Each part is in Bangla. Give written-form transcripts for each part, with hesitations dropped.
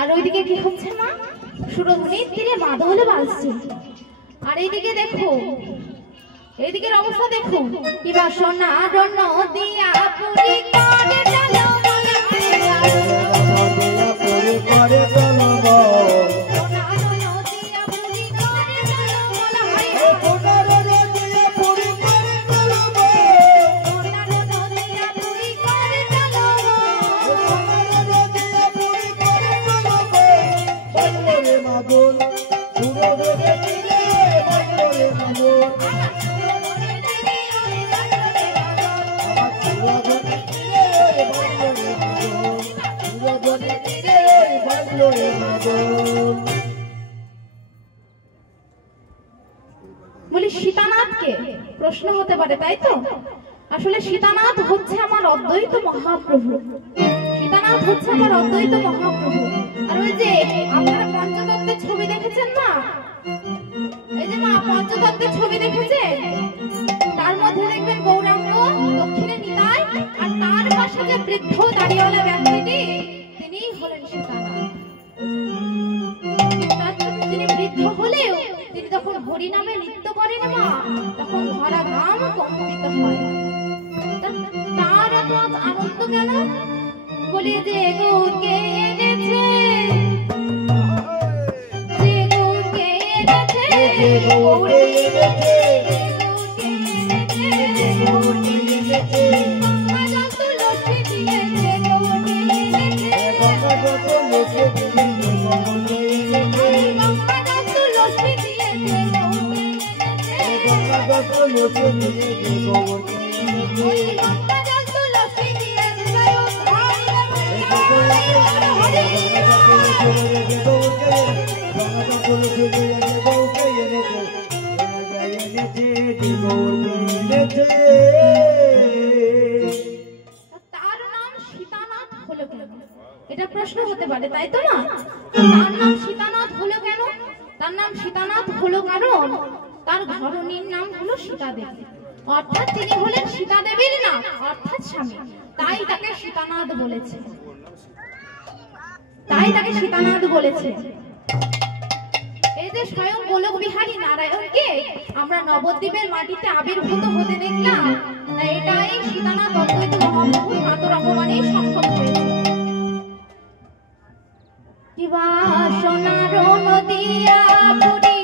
আর ওইদিকে কি হচ্ছে মা? সুরধুনির তীরে মাদল বাজছে। আর এইদিকে দেখো, এইদিকের অবস্থা দেখো, কিবা সোনা রণ দিয়া পুরি করে চলো বলি সীতানাথকে প্রশ্ন হতে পারে, তাই তো? আসলে সীতানাথ হচ্ছে আমার অদ্বৈত মহাপ্রভু। সীতানাথ হচ্ছে আমার অদ্বৈত মহাপ্রভু। আর ওই যে আপনারা পঞ্চতত্ত্বের ছবি দেখেছেন না, এই যে মা পঞ্চতত্ত্বের ছবি দেখেছেন, তার মধ্যে দেখবেন গৌরাঙ্গ, দক্ষিণে নিতাই, আর তার পাশে যে বৃদ্ধ দাড়িওয়ালা ব্যক্তিটি, তিনিই হলেন সীতানাথ। তিনি বৃদ্ধ হলেও তিনি যখন হরি নামে নৃত্য করেন মা, তখন ধরা ধাম কম্পিত হয়। তার এত আনন্দ কেন? বলি যে গৌরকে এনেছে, যে গৌরকে এনেছে, গৌরকে এনেছে, গৌরকে এনেছে, গঙ্গা জল তুলসী দিয়েছে, গৌরকে এনেছে, গঙ্গা জল তুলসী দিয়েছে, গৌরকে এনেছে, গঙ্গা জল তুলসী দিয়েছে, গঙ্গা জল তুলসী দিয়েছে, গৌরকে এনেছে, গঙ্গা জল তুলসী দিয়েছে, তার নাম সীতানাথ হলো কেন? এটা প্রশ্ন হতে পারে, তাই তো না? তার নাম সীতানাথ হলো কেন? তার নাম সীতানাথ হলো কারণ তার ঘরণীর নাম হলো সীতা দেবী, অর্থাৎ তিনি হলেন সীতা দেবীর নাম, অর্থাৎ স্বামী। তাই তাকে সীতানাথ বলেছে, তাই তাকে সীতানাথ বলেছে। এই যে স্বয়ং গোলক বিহারী নারায়ণকে আমরা নবদ্বীপের মাটিতে আবির্ভূত হতে দেখলাম, এটাই সীতানাথ অদ্বৈত মহাপ্রভুর মাতর অপমানেই সম্ভব হয়েছে। কিবা সোনার নদিয়া পুরি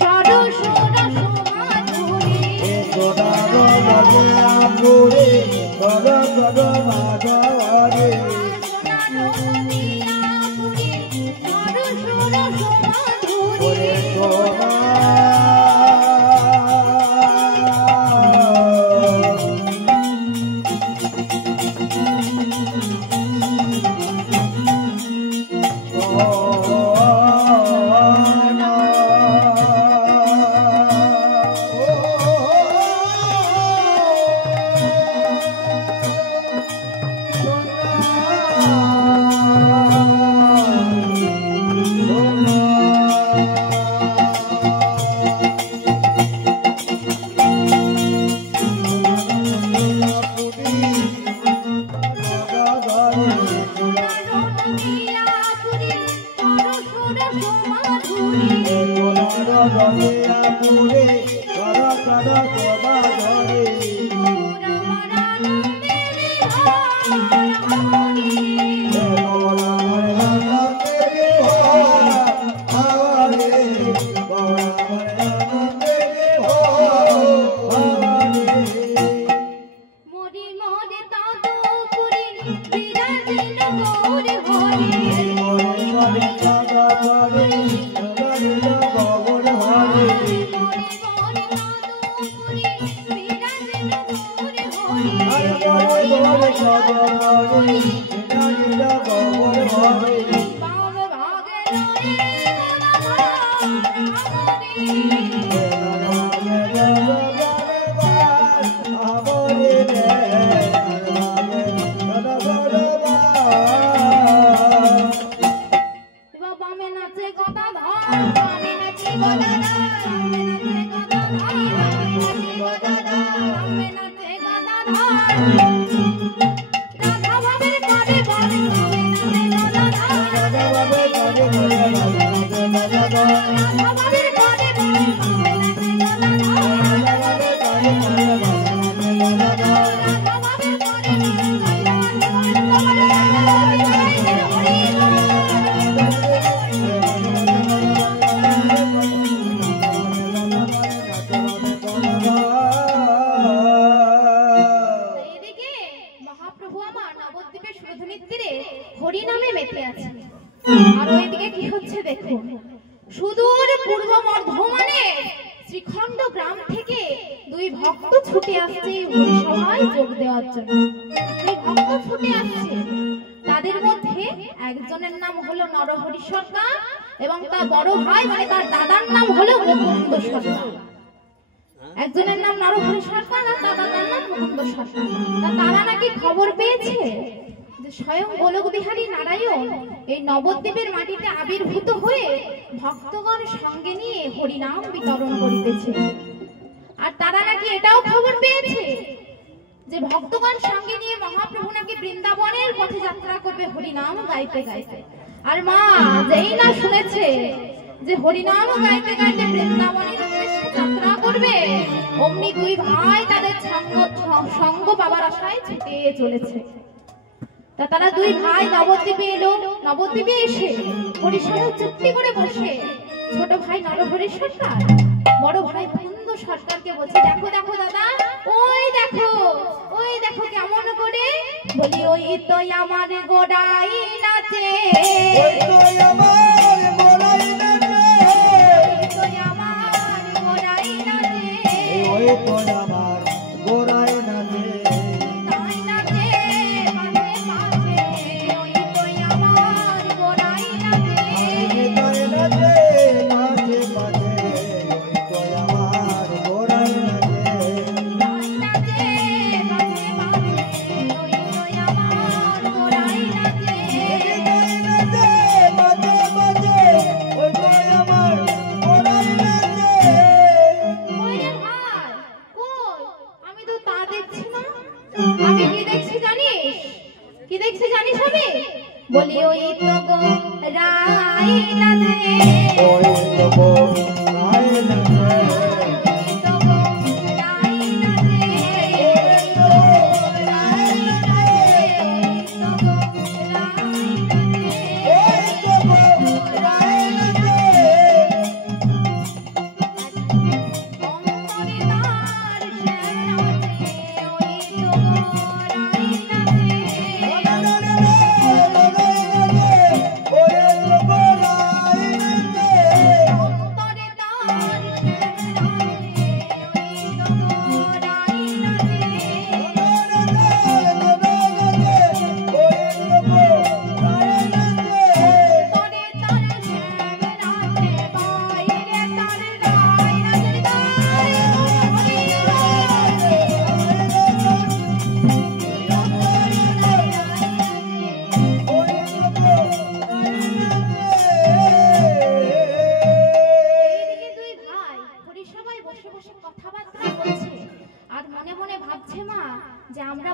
সরস রস মাধুরী, সোনার নদিয়া পুরি সরস রস মাধুরী, সোনার নদিয়া পুরি সরস রস মাধুরী, Bye. সুদূর পূর্ব বর্ধমানে শ্রীখণ্ড গ্রাম থেকে দুই ভক্ত ছুটে আসছে হরিসভায় যোগ দেওয়ার জন্য। দুই ভক্ত ছুটে আসছে, তাদের মধ্যে একজনের নাম হলো নরহরি সরকার এবং তার বড় ভাই মানে তার দাদার নাম হলো মুকুন্দ সরকার। একজনের নাম নরহরি সরকার আর দাদার নাম মুকুন্দ সরকার। তারা নাকি খবর পেয়েছে যে স্বয়ং গোলক বিহারী নারায়ণ এই নবদ্বীপের মাটিতে আবির্ভূত হয়ে ভক্তগণ সঙ্গে নিয়ে হরিনাম বিতরণ করিতেছে। আর তারা নাকি এটাও খবর পেয়েছে যে ভক্তগণ সঙ্গে নিয়ে মহাপ্রভু নাকি বৃন্দাবনের পথে যাত্রা করবে হরিনাম গাইতে গাইতে। আর মা যেই না শুনেছে যে হরিনাম গাইতে গাইতে বৃন্দাবনের উদ্দেশ্যে যাত্রা করবে, অমনি দুই ভাই তাদের সঙ্গ পাবার আশায় ছুটে চলেছে। তা তারা দুই ভাই নবদ্বীপে এলো। নবদ্বীপে এসে হরিসভায় চুক্তি করে বসে ছোট ভাই নরহরি সরকার বড় ভাই মুকুন্দ সরকারকে বলছে, দেখো দেখো দাদা, ওই দেখো কেমন করে, বলি ওই তো আমার গোড়াই নাচে, ওই তো আমার গোড়াই নাচে, ওই তো আমার গোড়াই নাচে, ওই তো আমার গোড়াই নাচে, তাই নাচে পাশে পাশে, ওই তো আমার গোড়াই নাচে, তাই নাচে পাশে পাশে, ওই তো আমার গোড়াই নাচে, তাই নাচে পাশে পাশে, ওই তো আমার গোড়াই নাচে, তাই নাচে পাশে পাশে, ওই তো আমার গোড়াই নাচে। ওরে ভাই, কই আমি তো তা দেখছি না, আমি কি দেখছি জানিস? কি দেখছি জানিস আমি? বলি ওই তো গো রাই নাচে, ওই তো গো রাই নাচে, ওই তো গো রাই নাচে, ওই তো গো রাই নাচে, ওই তো গো রাই নাচে, ওই তো গো রাই নাচে, অন্তরে তার শ্যাম নাচে, ওই তো গো রাই নাচে, অন্তরে তার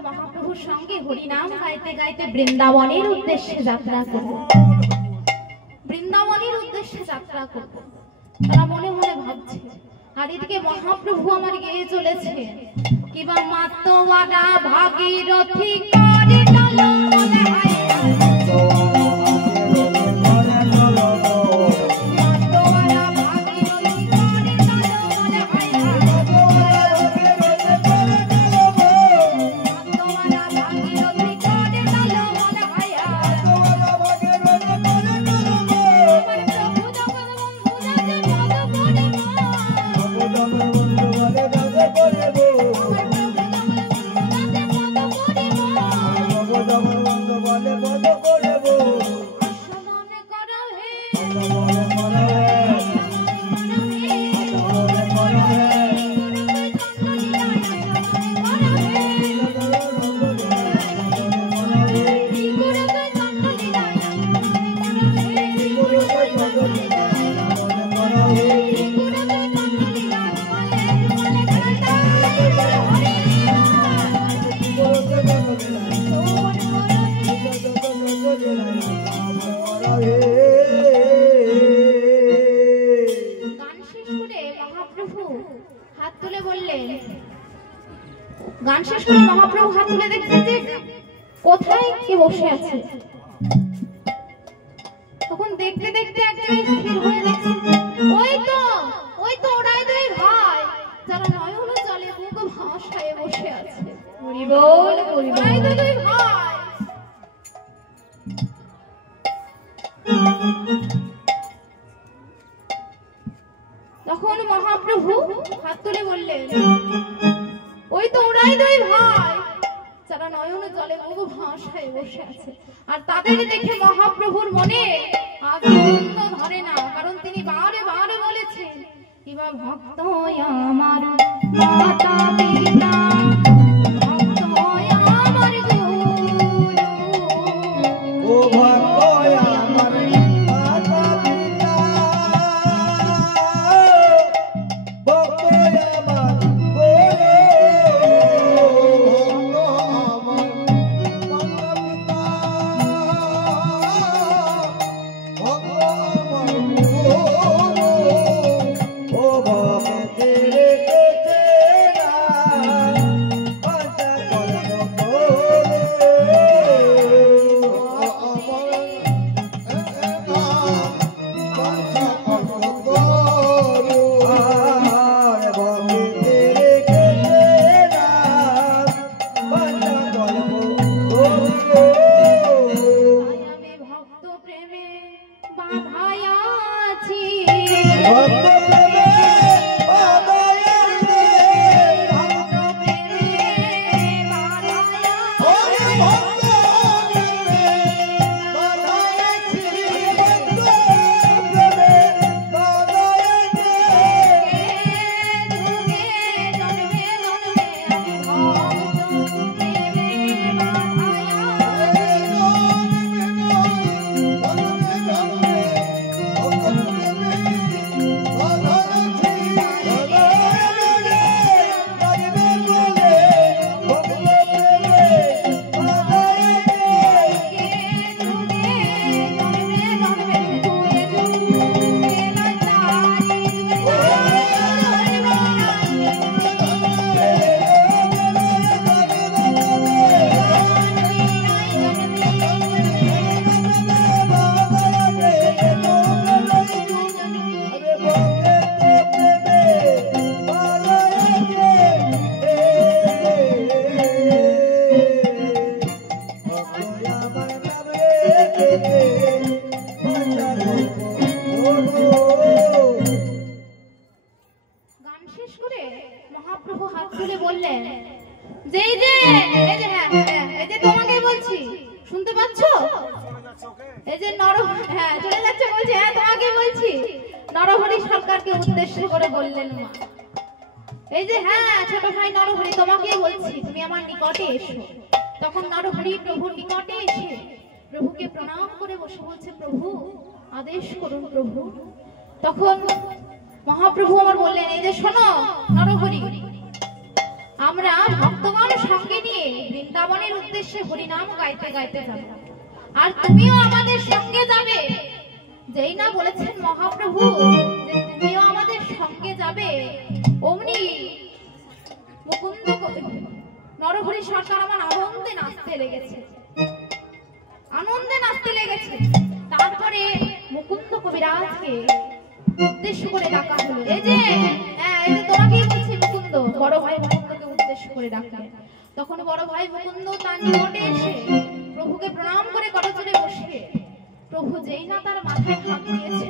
মহাপ্রভুর সঙ্গে হরিনাম গাইতে গাইতে বৃন্দাবনের উদ্দেশ্যে যাত্রা করব, বৃন্দাবনের উদ্দেশ্যে যাত্রা করব, তারা মনে মনে ভাবছে। আর এদিকে মহাপ্রভু আমার গেয়ে চলেছে, কিবা মাতোয়ারা ভাগীরথী করে চলো মনে হয়, ফঠাস করে মহাপ্রভু হাত তুলে দেখছেন যে কোথায় কে বসে আছে। তখন দেখতে দেখতে এক জায়গায় স্থির হয়ে দেখছেন ওই তো ওরাই দুই ভাই যারা নয়ন জলে মুখ ভাসায় বসে আছে। হরি বল হরি বল। ওরাই তো দুই ভাই। তখন মহাপ্রভু হাত তুলে বললেন ওই তো ওরাই দুই ভাই যারা নয়ন জলে মুখ ভাসায় বসে আছে। আর তাদের দেখে মহাপ্রভুর মনে আজ আনন্দ ধরে না, কারণ তিনি বারে বারে বলেছেন কিবা ভক্ত আমার মাতা পিতা ভক্ত আমার গুরু ও ভক্ত আমার মাতা পিতা ভক্ত আমার নরহরি সরকারকে উদ্দেশ্য করে বললেন মা এই যে হ্যাঁ ছোট ভাই নরহরি তোমাকে বলছি তুমি আমার নিকটে এসো। তখন নরহরি প্রভুর নিকটে এসে প্রভুকে প্রণাম করে বসে বলছে প্রভু আদেশ করুন প্রভু। তখন মহাপ্রভু আমার বললেন এই যে শোনো নরহরি আমরা ভক্তগণ সঙ্গে নিয়ে বৃন্দাবনের উদ্দেশ্যে হরিনাম গাইতে গাইতে যাব আর তুমিও আমাদের সঙ্গে যাবে। যেই না বলেছেন মহাপ্রভু যে তুমিও আমাদের সঙ্গে যাবে অমনি মুকুন্দ নরহরি সরকার আমার আনন্দে নাচতে লেগেছে। তারপরে মুকুন্দ কবিরাজকে উদ্দেশ্য করে ডাকা হলো এই যে তোমাকেই বলছি মুকুন্দ বড় ভাই মুকুন্দকে উদ্দেশ্য করে ডাকলেন। তখন বড় ভাই মুকুন্দ তার নিকটে এসে প্রভুকে প্রণাম করে করজোড়ে বসে প্রভু যেই না তার মাথায় হাত দিয়েছে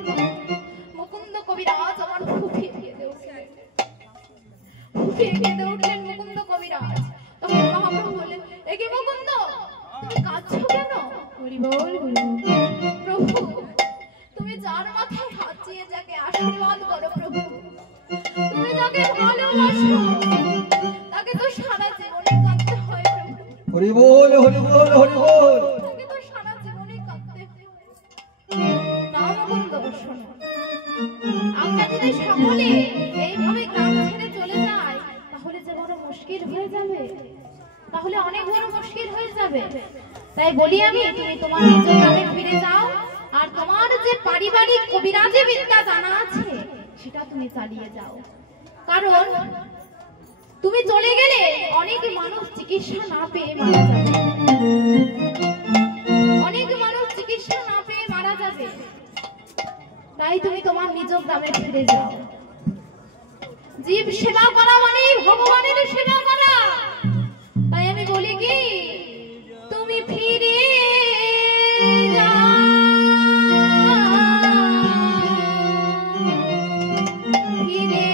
মুকুন্দ কবিরাজ আমার ফুঁপিয়ে কেঁদে উঠলেন মুকুন্দ কবিরাজ। তখন মহাপ্রভু বললেন এ কি মুকুন্দ তুমি কাঁদছো কেন? হরি বল প্রভু তুমি যার মাথায় হাত দিয়ে যাকে আশীর্বাদ করো প্রভু তুমি যাকে ভালোবাসো তাকে তো সারা জীবনে কাঁদতে হয় প্রভু। হরি বল হরি বল হরি বল তাকে তো সারা জীবনে কাঁদতে হয় না মুকুন্দ। শোনো আমরা যদি সকলে এইভাবে গ্রাম ছেড়ে চলে যাই তাহলে যে বড় মুশকিল হয়ে যাবে, তাহলে অনেক বড় মুশকিল হয়ে যাবে। তাই বলি আমি তুমি তোমার নিজ গ্রামে ফিরে যাও আর তোমার যে পারিবারিক কবিরাজি বিদ্যা জানা আছে সেটা তুমি চালিয়ে যাও। কারণ তুমি চলে গেলে অনেক মানুষ চিকিৎসা না পেয়ে মারা যাবে, অনেক মানুষ চিকিৎসা না পেয়ে মারা যাবে। তাই তুমি তোমার নিজ গ্রামে ফিরে যাও। জীব সেবা করা মানে ভগবানের সেবা করা। তাই আমি বলি কি, তুমি ফিরে যাও, ফিরে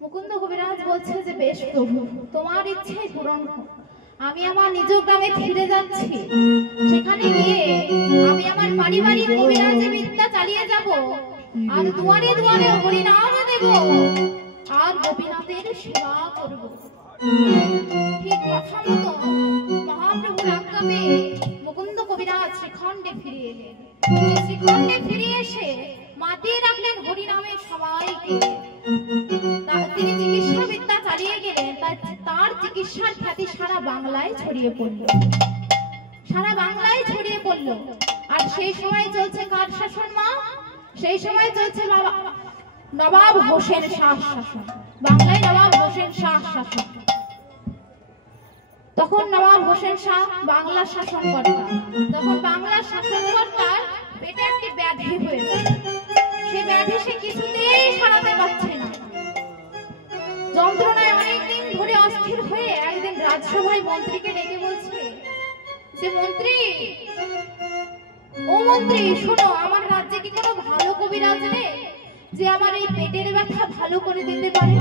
মুকুন্দ কবিরাজ বলছে যে বেশ প্রভু, তোমার ইচ্ছাই পূরণ হোক। আমি আমার নিজ গ্রামে ফিরে যাচ্ছি। সেখানে গিয়ে আমি আমার পারিবারিক কবিরাজি বিদ্যা চালিয়ে যাব, আর দুয়ারে দুয়ারে হরিনাম দেব, আর গোপীনাথের সেবা করব। ঠিক কথা মতো মহাপ্রভুর আজ্ঞা পেয়ে মুকুন্দ কবিরাজ শ্রীখণ্ডে ফিরে এলেন। শ্রীখণ্ডে ফিরে এসে মাতিয়ে রাখলেন হরিনামের সবাইকে। তিনি চিকিৎসা বিদ্যা চালিয়ে গেলেন, তার চিকিৎসার খ্যাতি সারা বাংলায় ছড়িয়ে পড়ল, সারা বাংলায় ছড়িয়ে পড়ল। আর সেই সময় চলছে কার শাসন মা? সেই সময় চলছে নবাব হোসেন শাহ শাসন। বাংলায় নবাব হোসেন শাহ শাসন। তখন নবাব হোসেন শাহ বাংলার শাসনকর্তা। তখন বাংলার শাসনকর্তার পেটে একটি ব্যাধি হয়েছে। সেই ব্যাধি সে কিছুতেই সারাতে পারছে না। যন্ত্রণায় অনেকদিন ধরে অস্থির হয়ে একদিন রাজসভায় মন্ত্রীকে ডেকে বলছে যে, মন্ত্রী, ও মন্ত্রী শোনো, আমার রাজ্যে কি কোনো ভালো কবিরাজ নেই যে আমার এই পেটের ব্যথা ভালো করে দিতে পারে?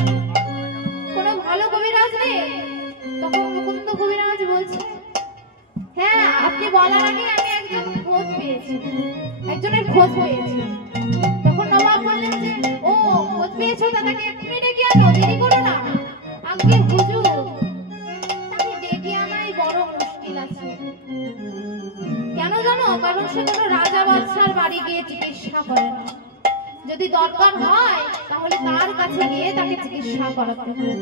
কোনো ভালো কবিরাজ নেই? তখন মুকুন্দ কবিরাজ বলছে, হ্যাঁ, আপনি বলার আগে আমি একজনের খোঁজ পেয়েছি। তখন নবাব বললেন যে, ও খোঁজ পেয়েছো, তাকে এক্ষুনি ডেকে আনো, দেরি করো না। আগে হুজুর, তাকে ডেকে আনাই বড় মুশকিল আছে। কেন জানো? কারণ সে কোনো রাজা বাদশার বাড়ি গিয়ে চিকিৎসা করে না। যদি দরকার হয় তাহলে তার কাছে গিয়ে তাকে চিকিৎসা করাতে হবে।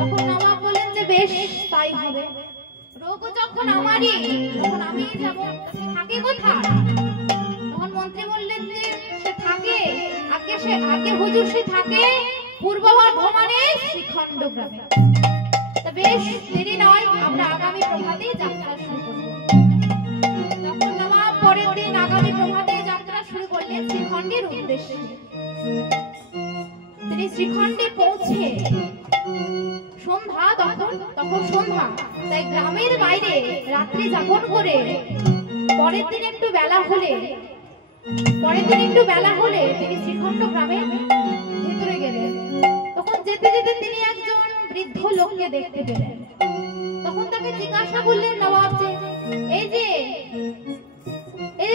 তখন নবাব বললেন যে বেশ, তাই হবে। রোগ যখন আমারই, তখন আমি যাব। সে থাকে কোথায়? তখন মন্ত্রী বললেন যে সে থাকে, আগে হুজুর সে থাকে পূর্ব বর্ধমানের শ্রীখণ্ড গ্রামে। তা বেশ, দেরি নয়, আমরা আগামী প্রভাতে যাত্রা শুরু করব। তখন নবাব পরের দিন আগামী প্রভাতে যাত্রা শুরু করলেন শ্রীখণ্ডের উদ্দেশ্যে। তিনি শ্রীখণ্ডে পৌঁছে সন্ধ্যা, তখন সন্ধ্যা, তাই গ্রামের বাইরে রাত্রি যাপন করে পরের দিন একটু বেলা হলে তিনি শ্রীখণ্ড গ্রামের ভেতরে গেলেন। তখন যেতে যেতে তিনি একজন বৃদ্ধ লোককে দেখতে পেলেন। তখন তাকে জিজ্ঞাসা করলেন নবাব যে এই যে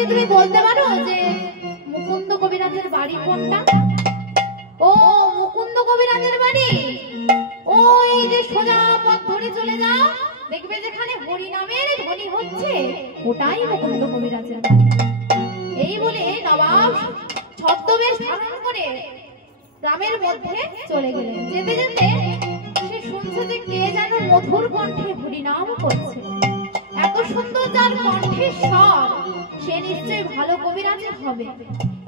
তুমি বলতে পারো যে মুকুন্দ কবিরাজের বাড়ি কোনটা? ও মুকুন্দ কবিরাজের বাড়ি ওই যে সোজা পথ ধরে চলে যাও, দেখবে যেখানে হরি নামের ধ্বনি হচ্ছে ওটাই মুকুন্দ কবিরাজের বাড়ি। এই বলে নবাব ছদ্মবেশ ধারণ করে গ্রামের মধ্যে চলে গেলেন। যেতে যেতে সে শুনছে যে কে যেন মধুর কণ্ঠে হরিনাম করছে। এত সুন্দর যার কণ্ঠের স্বর, সে নিশ্চয়ই ভালো কবিরাজের হবে।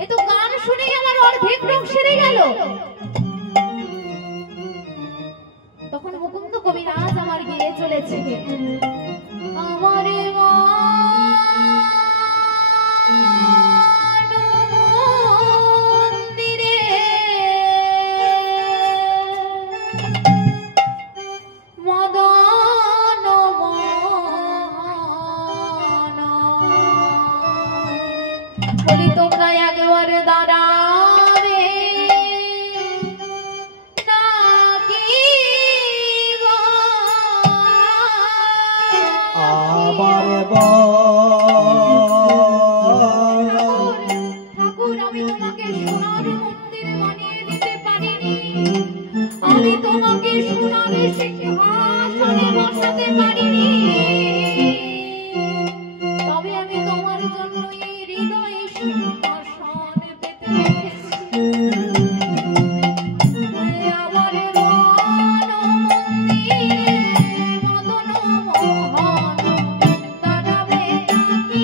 এ তো গান শুনেই আমার অর্ধেক রোগ সেরে গেল। তখন মুকুন্দ কবিরাজ আমার গিয়ে চলেছে আমার তোমরা একবার দাঁড়াবে নাকি আবার ঠাকুর, আমি তোমাকে সোনার মন্দির বানিয়ে দিতে পারিনি, আমি তোমাকে সোনার সিংহাসনে বসাতে পারিনি, তবে আমি তোমার জন্য হৃদয়ে সিংহাসন পেতে রেখেছি। আমার মন মন্দিরে মদন মোহন দাঁড়াবে নাকি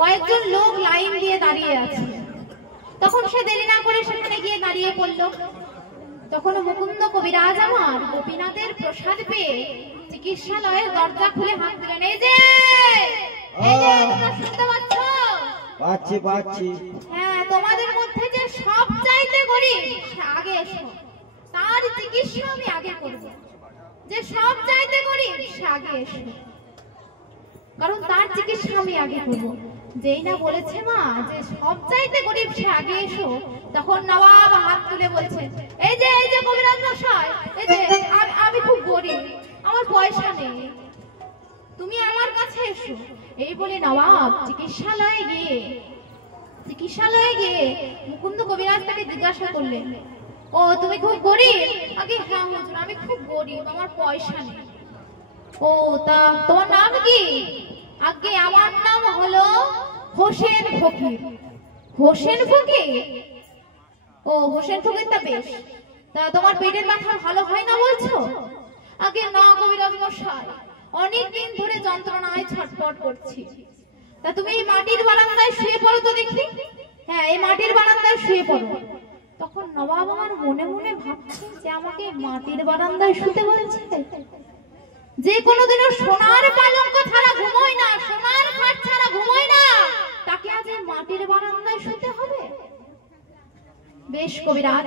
কয়েকজন লোক লাইন দিয়ে দাঁড়িয়ে আছে। তখন সে দেরি না করে সেখানে গিয়ে দাঁড়িয়ে পড়ল। তখন মুকুন্দ কবিরাজ আমার গোপীনাথের প্রসাদ পেয়ে চিকিৎসালয়ের দরজা খুলে হাত দিলেন। এই যে তোমরা শুনতে পাচ্ছ? পাচ্ছি পাচ্ছি। হ্যাঁ, তোমাদের মধ্যে যে সব চাইতে গরিব সে আগে এসো, তার চিকিৎসা আমি আগে করব। যে সব চাইতে গরিব সে আগে এসো। কারণ তার চিকিৎসা আমি আগে করব। যেই না বলেছে মা যে সব চাইতে গরিব সে আগে এসো, তখন নবাব হাত তুলে বলছে, এই যে কবিরাজ মশাই, এই যে আমি খুব গরিব, আমার পয়সা নেই, তুমি আমার কাছে এসো। এই বলে নবাব চিকিৎসালয়ে গিয়ে মুকুন্দ কবিরাজ তাকে জিজ্ঞাসা করলেন, ও তুমি খুব গরিব? আগে হ্যাঁ হুজুর, আমি খুব গরিব, আমার পয়সা নেই। ও তা তোমার নাম কি? আগে আমার নাম হলো হোসেন ফকির। হোসেন ফকির? ও হোসেন ফকির, তা বেশ। তা তোমার পেটের ব্যথা ভালো হয় না বলছো? আগে না কবিরাজ মশাই, অনেকদিন ধরে যন্ত্রণায় ছটফট করছি। তা তুমি এই মাটির বারান্দায় শুয়ে পড়ো তো দেখি। হ্যাঁ, এই মাটির বারান্দায় শুয়ে পড়ো। তখন নবাব আমার মনে মনে ভাবছে যে আমাকে মাটির বারান্দায় শুতে বলছে। যে কোনোদিনও সোনার পালঙ্ক ছাড়া ঘুমোয় না, সোনার খাট ছাড়া ঘুমোয় না, তাকে আজ মাটির বারান্দায় শুতে হবে? বেশ কবিরাজ,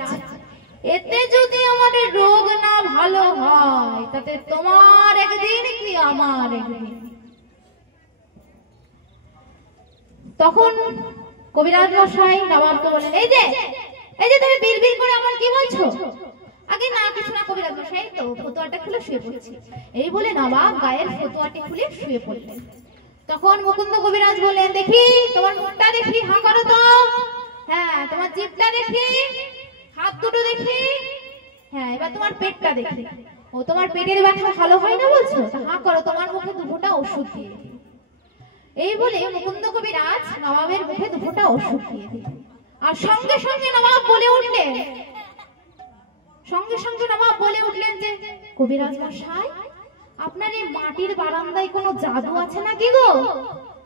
এতে যদি আমার রোগ না ভালো হয়, তাতে তোমার একদিন কি আমার একদিন। তখন কবিরাজ মশাই নবাবকে বলেন, এই যে তুমি বিড়বিড় করে আমার কি বলছো? আগে না কিছু না কবিরাজ মশাই, তো ফতুয়াটা খুলে শুয়ে পড়েছি। এই বলে নবাব গায়ের ফতুয়াটি খুলে শুয়ে পড়লেন। তখন মুকুন্দ কবিরাজ বললেন, দেখি তোমার মুখটা দেখি, হাঁ করো তো। হ্যাঁ, তোমার জিভটা দেখি, হাত দুটো দেখি। হ্যাঁ, এবার তোমার পেটটা দেখি। ও তোমার পেটের ব্যথা ভালো হয় না বলছো? হাঁ করো, তোমার মুখে দুফোঁটা ওষুধ দিয়ে দিই। এই বলে মুকুন্দ কবিরাজ নবাবের মুখে দুফোঁটা ওষুধ দিয়ে দিল। আর সঙ্গে সঙ্গে নবাব বলে উঠলেন যে, কবিরাজ মশাই, আপনার এই মাটির বারান্দায় কোনো জাদু আছে নাকি গো?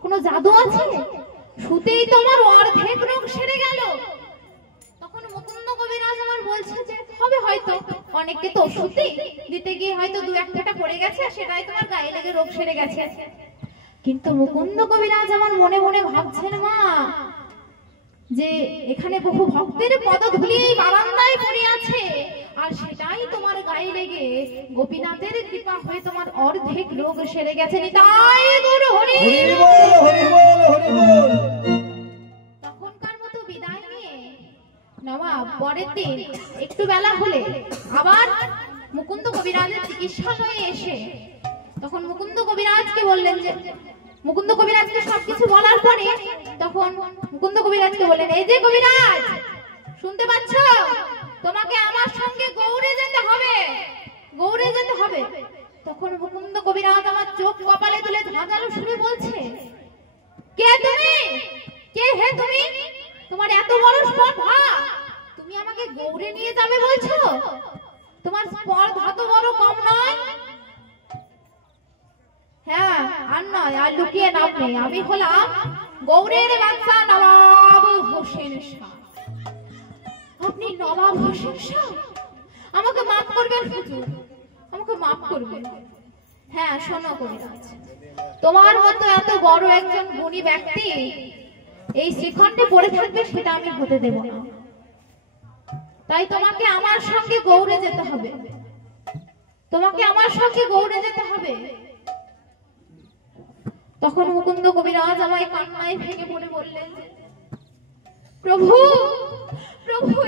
কোনো জাদু আছে? শুতেই তোমার অর্ধেক রোগ সেরে গেল। তখন মুকুন্দ কবিরাজ আমার বলছে যে, হবে হয়তো, অনেককে তো ওষুধ দিতে গিয়ে হয়তো দু এক ফোঁটা পড়ে গেছে, সেটাই তোমার গায়ে লেগে রোগ সেরে গেছে। কিন্তু মুকুন্দ কবিরাজ আমার মনে মনে ভাবছেন, মা, যে এখানে বহু ভক্তের পদধূলি এই বারান্দায় পড়ে আছে, আর সেটাই তোমার গায়ে লেগে গোপীনাথের কৃপা হয়ে তোমার অর্ধেক রোগ সেরে গেছে। নিতাই গৌর হরি বল। তখনকার মতো বিদায় নিয়ে নবাব পরের দিন একটু বেলা হলে আবার মুকুন্দ কবিরাজের চিকিৎসালয়ে এসে তখন মুকুন্দ কবিরাজকে বললেন যে, মুকুন্দ কবিরাজকে সবকিছু বলার পরে তখন মুকুন্দ কবিরাজকে বললেন, এই যে কবিরাজ, শুনতে পাচ্ছ? তোমাকে আমার সঙ্গে গৌড়ে যেতে হবে। তখন মুকুন্দ কবিরাজ আমার চোখ কপালে তুলে ঝাঁঝালো সুরে বলছে, কে তুমি? কে হে তুমি? তোমার এত বড় স্পর্ধা, তুমি আমাকে গৌড়ে নিয়ে যাবে বলছো? তোমার স্পর্ধা তো বড় কম নয়। হ্যাঁ, আর নয়, আর লুকিয়ে নাম নেই, আমি হলাম গৌড়ের বাদশা নবাব হোসেন শাহ। আপনি নবাব হোসেন শাহ? আমাকে মাফ করবেন হুজুর, আমাকে মাফ করবেন। হ্যাঁ, শোনো কবিরাজ, তোমার মতো এত বড় একজন গুণী ব্যক্তি এই শ্রীখণ্ডে পড়ে থাকবে, সেটা আমি হতে দেব না। তাই তোমাকে আমার সঙ্গে গৌড়ে যেতে হবে। তখন মুকুন্দ কবিরাজ আমায় কান্নায় ভেঙে পড়ে বললেন, প্রভু,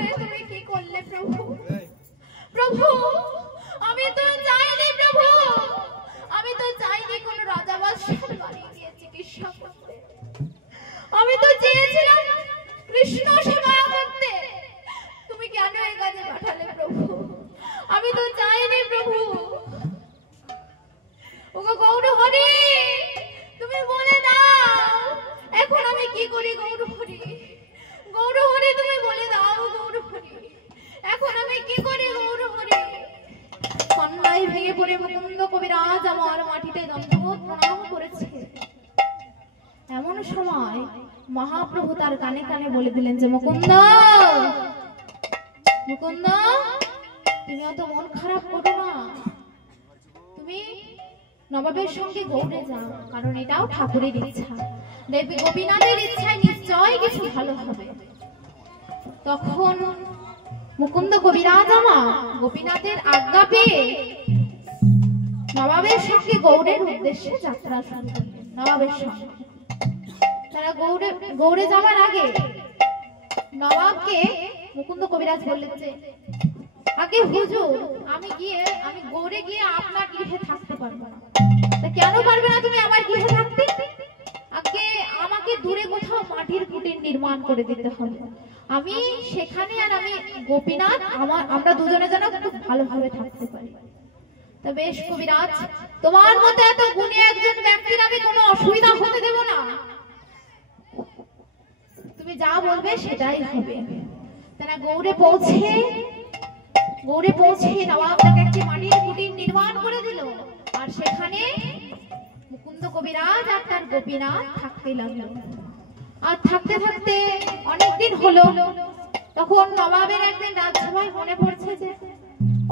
এ তুমি কি করলে প্রভু? আমি তো চাইনি প্রভু, কোন রাজা বাদশার বাড়ি গিয়ে চিকিৎসা করতে। আমি তো চেয়েছিলাম কৃষ্ণ সেবা করতে। তুমি কেন এই কাজে পাঠালে প্রভু? আমি তো চাইনি প্রভু। ওগো গৌর হরি, তুমি বলে দাও, এখন আমি কি করি? গৌর হরি, তুমি বলে দাও। গৌর হরি, এখন আমি কি করি? গৌর হরি। কান্নায় ভেঙে পড়ে মুকুন্দ কবিরাজ আমার মাটিতে দণ্ডবোধ প্রণাম করেছে। এমন সময় মহাপ্রভু তার কানে কানে বলে দিলেন যে, মুকুন্দ, তুমি অত মন খারাপ করো না, তুমি নবাবের সঙ্গে গৌড়ে যাও, কারণ এটাও ঠাকুরের ইচ্ছা। দেখবি গোপীনাথের ইচ্ছায় নিশ্চয় কিছু ভালো হবে। তখন মুকুন্দ কবিরাজ আমার গোপীনাথের আজ্ঞা পেয়ে নবাবের সঙ্গে গৌড়ের উদ্দেশ্যে যাত্রা শুরু করলেন। নবাবের সঙ্গে। তারা গৌড়ে যাওয়ার আগে নবাবকে মুকুন্দ কবিরাজ বললেন যে আগে হুজুর আমি গৌড়ে গিয়ে আপনার গৃহে থাকতে পারবো না। তা কেন পারবে না তুমি আমার গৃহে থাকতে? আগে আমাকে দূরে কোথাও মাটির কুটির নির্মাণ করে দিতে হবে, আমি সেখানে আর আমি গোপীনাথ আমরা দুজনে যেন খুব ভালোভাবে থাকতে পারি। তা বেশ কবিরাজ, তোমার মতো এত গুণী একজন ব্যক্তির আমি কোনো অসুবিধা হতে দেব না, তুমি যা বলবে সেটাই হবে। তারা গৌড়ে পৌঁছে নবাব তাকে একটি মাটির কুটির নির্মাণ করে দিল, আর সেখানে মুকুন্দ কবিরাজ আর তার গোপীনাথ থাকতে লাগলো। আর থাকতে থাকতে অনেকদিন হলো, তখন নবাবের একদিন রাজসভায় মনে পড়ছে যে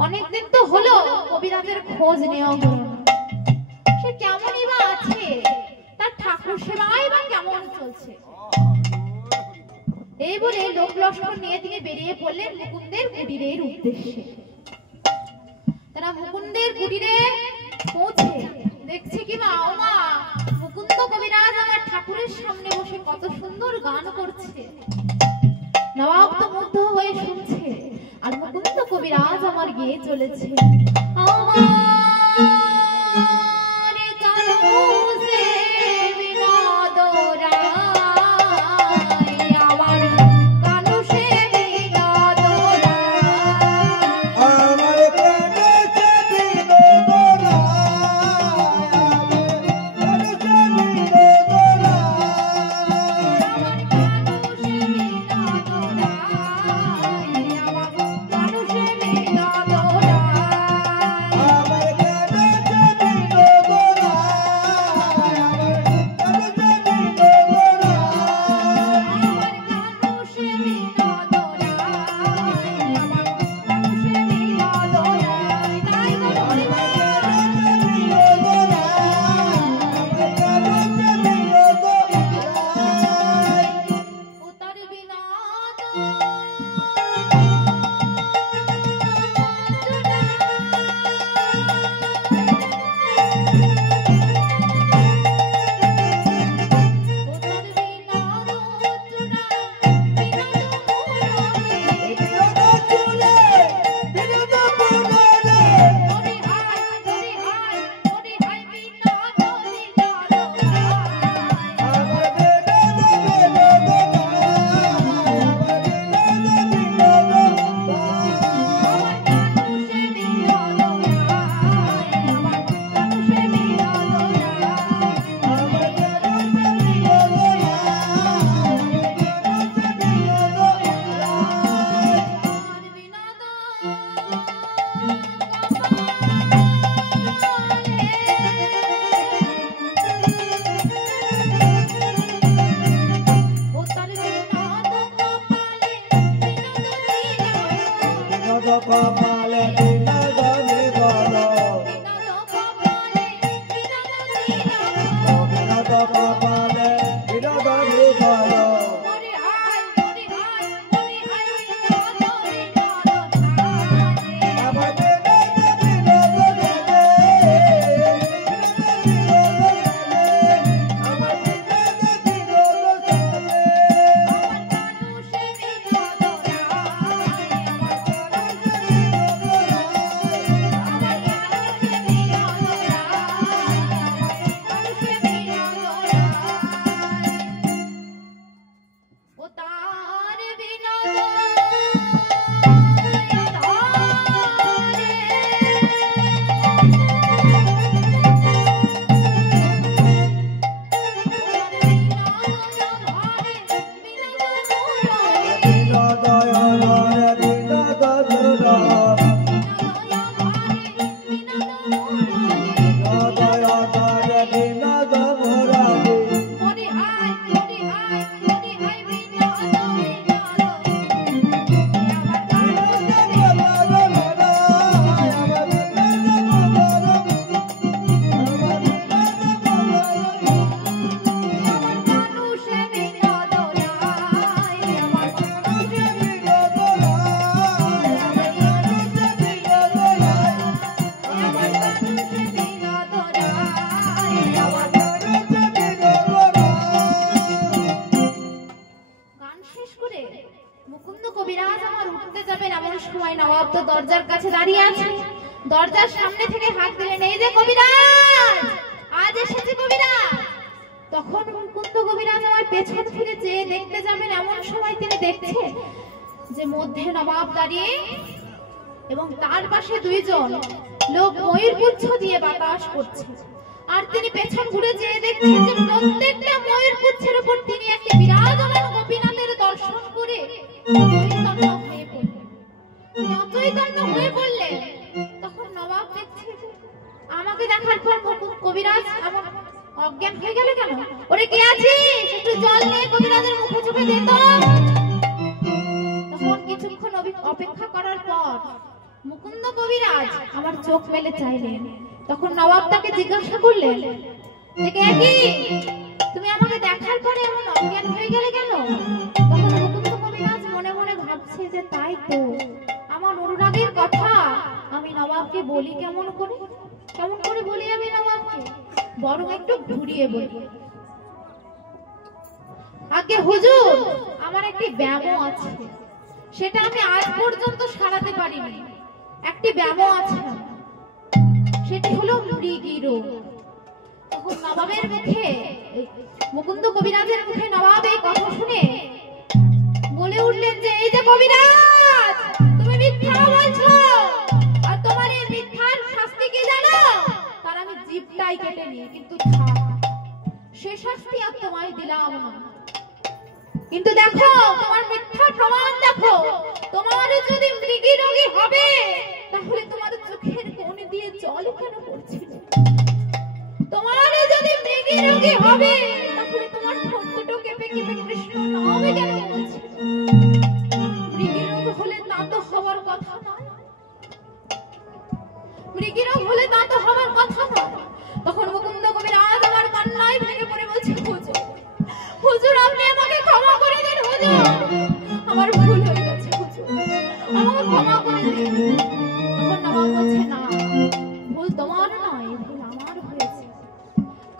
অনেকদিন তো হলো কবিরাজের খোঁজ নেওয়া হলো না, সে কেমনই বা আছে, তার ঠাকুর সেবাই বা কেমন চলছে। এই বলে লোক লস্কর নিয়ে তিনি বেরিয়ে পড়লেন মুকুন্দের কুটিরের উদ্দেশ্যে। তারা মুকুন্দের কুটিরে পৌঁছে দেখছে কি মা, ও মা, মুকুন্দ কবিরাজ আমার ঠাকুরের সামনে বসে কত সুন্দর গান করছে। নবাব তো মুগ্ধ হয়ে শুনছে, আর মুকুন্দ কবিরাজ আমার গিয়ে চলেছে দাঁড়িয়ে আছে, দরজার সামনে থেকে হাত দিলেন, এই যে কবিরাজ, আজ এসেছে কবিরাজ। তখন মুকুন্দ কবিরাজ আমার পেছন ফিরে চেয়ে দেখতে যাবেন, এমন সময় তিনি দেখছে যে মধ্যে নবাব দাঁড়িয়ে এবং তার পাশে দুইজন লোক ময়ূরপুচ্ছ দিয়ে বাতাস করছে। আর তিনি পেছন ঘুরে চেয়ে দেখছেন যে প্রত্যেকটা ময়ূরপুচ্ছের উপর তিনি একটি বিরাজমান গোপীনাথের দর্শন করে অচৈতন্য হয়ে পড়লেন। তখন নবাব দেখছে আমাকে দেখার পর কবিরাজ এমন অজ্ঞান হয়ে গেল কেন? ওরে কে আছিস, একটু জল নিয়ে কবিরাজের মুখে চোখে দে তো। তখন কিছুক্ষণ অপেক্ষা করার পর মুকুন্দ কবিরাজ আমার চোখ মেলে চাইলেন। তখন নবাব তাকে জিজ্ঞাসা করলেন যে কে কি, তুমি আমাকে দেখার পরে এমন অজ্ঞান হয়ে গেলে কেন? তখন মুকুন্দ কবিরাজ মনে মনে ভাবছে যে তাই তো, আমার অনুরাগের কথা আমি নবাবকে বলি কেমন করে বলি আমি নবাবকে, বরং একটু ঘুরিয়ে বলি। আগে হুজুর, আমার একটি ব্যামো আছে, সেটা আমি আজ পর্যন্ত সারাতে পারিনি। একটি ব্যামো আছে, সেটি হলো মৃগী রোগ। তখন নবাবের মুখে, মুকুন্দ কবিরাজের মুখে নবাব এই কথা শুনে বলে উঠলেন যে এই যে কবিরাজ, তুমি মিথ্যা বলছো, আর তোমার এই মিথ্যার শাস্তি কি জানো? তার আমি জিভটাই কেটে নিই, কিন্তু সে শাস্তি আর তোমায় দিলাম না। কিন্তু দেখো, তোমার মিথ্যার প্রমাণ দেখো। তোমার যদি মৃগী রোগী হবে, তাহলে তোমার চোখের কোণ দিয়ে জল কেন পড়ছিল? তোমার যদি মৃগী রোগী হবে, তাহলে তোমার ঠোঁটটো কেঁপে কেঁপে কৃষ্ণ নামে কেন বলছিল? মৃগী রোগ হলে তা তো হওয়ার কথা নয়, মৃগী রোগ হলে তা তো হওয়ার কথা নয়। তখন মুকুন্দ কবিরাজ আমার কান্নায় ভেঙে পড়ে বলছে, হুজুর আপনি আমাকে ক্ষমা করে দিন, হুজুর আমার ভুল হয়ে গেছে, হুজুর আমাকে ক্ষমা করে দিন। তখন নবাব বলছে, না, ভুল তোমার নয়, ভুল আমার হয়েছে,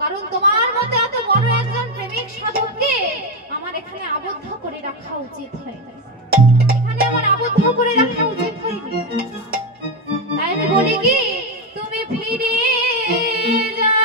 কারণ তোমার মতে এত বড় একজন প্রেমিক সাধককে আমার এখানে আবদ্ধ করে রাখা উচিত হয়নি, এখানে আমার আবদ্ধ করে রাখা উচিত হয়নি। তাই আমি বলি কি, তুমি ফিরে যাও,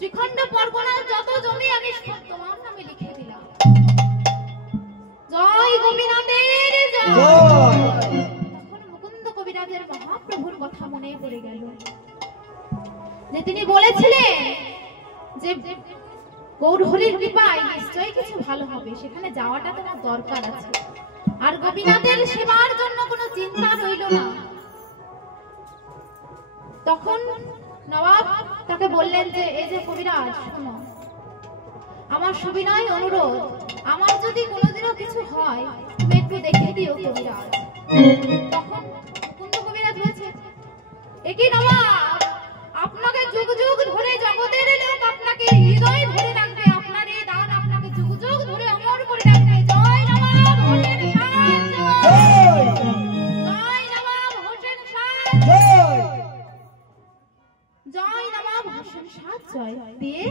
শ্রীখণ্ড পরগনার যত জমি আমি সব তোমার নামে লিখে দিলাম। জয় গোপীনাথের জয়। তখন মুকুন্দ কবিরাজের মহাপ্রভুর কথা মনে পড়ে গেল, যে তিনি বলেছিলেন যে গৌরহরির কৃপায় নিশ্চয়ই কিছু ভালো হবে, সেখানে যাওয়াটা তোমার দরকার আছে। আর গোপীনাথের সেবার জন্য কোনো চিন্তা রইল না। তখন নবাব তাকে বললেন যে এই যে কবিরাজ, শোনো, আমার সুবিনয় অনুরোধ, আমার যদি কোনোদিনও কিছু হয় তুমি একটু দেখে দিও কবিরাজ। তখন মুকুন্দ কবিরাজ বলছে, একই নবাব, আপনাকে যুগ যুগ ধরে জগতের লোক আপনাকে হৃদয় ধরে রাখবে, আপনার এই দান আপনাকে যুগ যুগ ধরে অমর করে রাখবে। জয় নবাব হোসেন শাহ, জয় নবাব হোসেন শাহ, জয় নবাব হোসেন শাহ জয় দিয়ে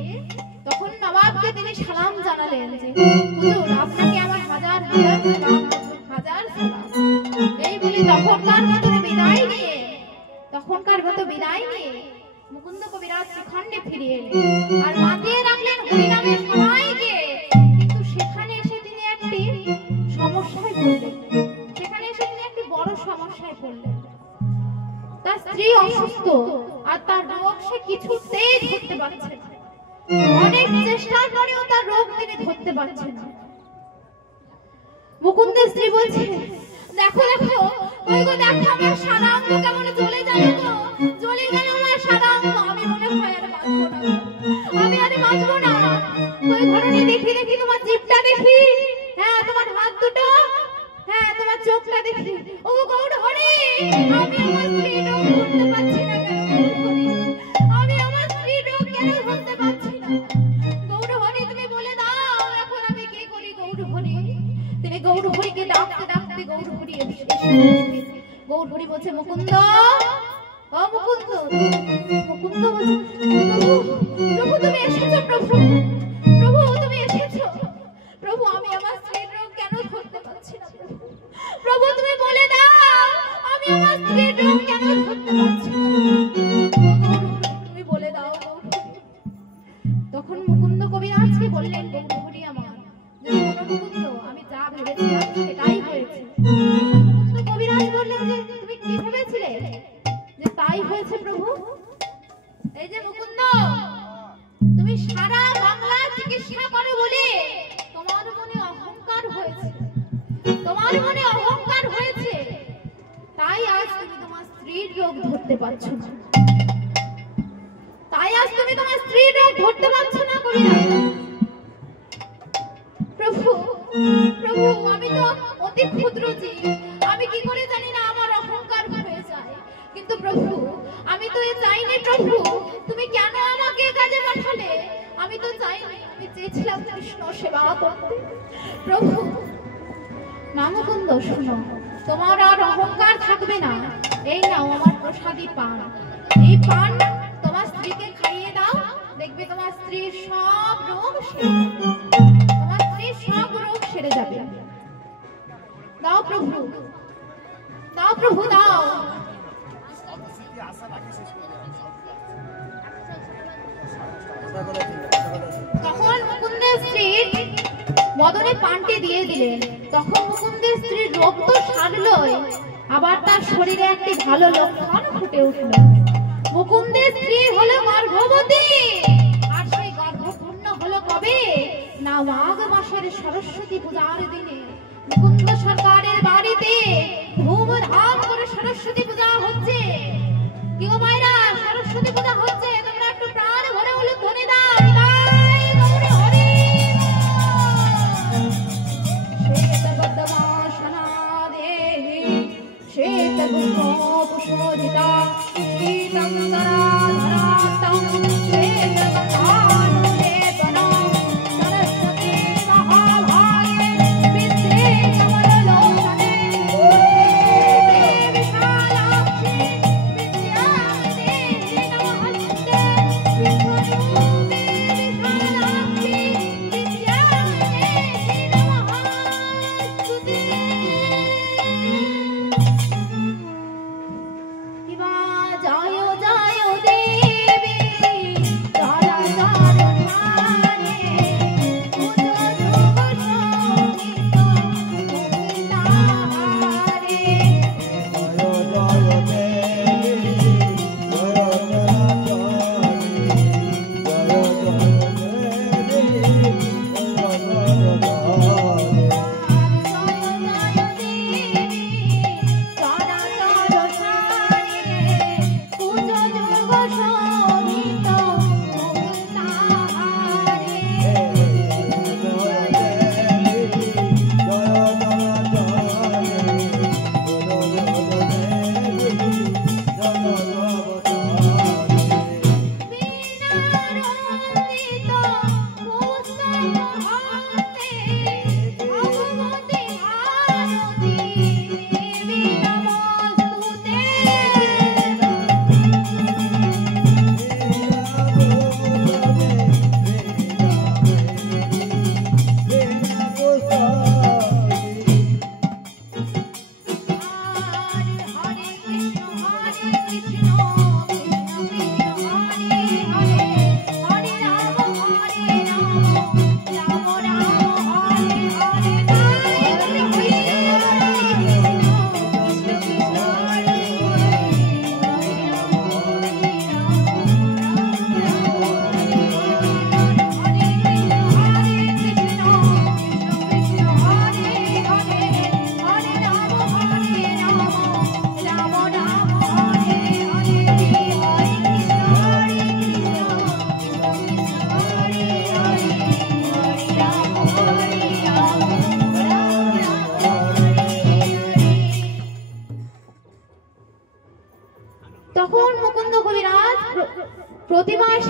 তখন নবাবকে তিনি সালাম জানালেন যে হুজুর আপনাকে আমার হাজার হাজার সালাম, হাজার সালাম। এই বলে তখনকার মতো বিদায় নিয়ে মুকুন্দ কবিরাজ শ্রীখণ্ডে ফিরে এলেন আর মাতিয়ে রাখলেন হরিনামে সবাইকে। কিন্তু সেখানে এসে তিনি একটি সমস্যায় পড়লেন, একটি বড় সমস্যায় পড়লেন। তার স্ত্রী অসুস্থ আর তার রোগ সে কিছুতেই ধরতে পারছে না। অনেক চেষ্টার পরেও তার রোগ তিনি ধরতে পারছেন না। মুকুন্দের স্ত্রী বলছে, দেখো দেখো ওই গো দেখো আমার সাদা অঙ্গ কেমন জ্বলে গেল গো, জ্বলে গেল আমার সাদা অঙ্গ। আমি মনে হয় আর বাঁচবো না, আমি আর বাঁচবো না। ওই ধরনের দেখি দেখি তোমার জিভটা দেখি, হ্যাঁ তোমার হাত দুটো, হ্যাঁ তোমার চোখটা দেখি। ও গৌর হরি, আমি আমার স্ত্রী রোগ ধরতে পারছি না কেন? আমি আমার স্ত্রী রোগ কেন ধরতে পারছি না? গৌর হরি তুমি বলে দাও এখন আমি কি করি? গৌর হরি তিনি গৌর হরিকে ডাকতে ডাকতে গৌর হরি এসে গৌর হরি বলছে, মুকুন্দ, ও মুকুন্দ। মুকুন্দ বলছে, প্রভু প্রভু তুমি এসেছো, প্রভু প্রভু তুমি এসেছো। প্রভু আমি আমার স্ত্রীর রোগ কেন ধরতে পারছি না? প্রভু তুমি বলে দাও আমি আমার স্ত্রীর রোগ কেন ধরতে পারছি না? তুমি বলে দাও। তখন মুকুন্দ কবিরাজকে বললেন, গৌর হরি আমার, মুকুন্দ আমি যা ভেবেছিলাম সেটাই হয়েছে। মুকুন্দ কবিরাজ বললেন যে তুমি কি ভেবেছিলে? যে তাই হয়েছে প্রভু। এই যে মুকুন্দ, তুমি সারা বাংলা চিকিৎসা করো বলে তোমার মনে অহংকার হয়েছে, তোমার মনে অহংকার হয়েছে, তাই আজ তুমি তোমার স্ত্রীর রোগ ধরতে পারছো না, তাই আজ তুমি তোমার স্ত্রীর রোগ ধরতে পারছো না। কবিরাজ, প্রভু প্রভু আমি তো অতি ক্ষুদ্র জীব, আমি কি করে জানি না আমার অহংকার হয়ে যায়? কিন্তু প্রভু আমি তো এ চাইনি, প্রভু তুমি কেন আমাকে কাজে পাঠালে? আমি তো চাইনি, আমি চেয়েছিলাম কৃষ্ণ সেবা করতে। প্রভু না মুকুন্দ শোনো, তোমার আর অহংকার থাকবে না। এই নাও আমার প্রসাদী পান, এই পান তোমার স্ত্রীকে খাইয়ে দাও, দেখবে তোমার স্ত্রীর সব রোগ সেরে যাবে। দাও প্রভু, দাও প্রভু দাও। তখন মুকুন্দের স্ত্রীর বদনে পানটি দিয়ে দিলেন। তখন মুকুন্দের স্ত্রীর রোগ তো সারলই, আবার তার শরীরে একটি ভালো লক্ষণ ফুটে উঠল। মুকুন্দের স্ত্রী হলো গর্ভবতী, আর সেই গর্ভপূর্ণ হলো কবে না মাঘ মাসের সরস্বতী পূজার দিনে। মুকুন্দ সরকারের বাড়িতে ধুমধাম করে সরস্বতী পূজা হচ্ছে। কি গো মায়েরা, সরস্বতী পূজা হচ্ছে, তোমরা একটু প্রাণ ভরে উলুধ্বনি দাও। তাই গৌর হরি শ্বেত পদ্মাসনা দেহি শ্বেত পুষ্পোপশোধিতা শীতং ধরাধরাত্তং শ্বেত গন্ধানুলে পরম সরস্বতী মহাভাগে বিদ্যে কমললোচনে বিশালা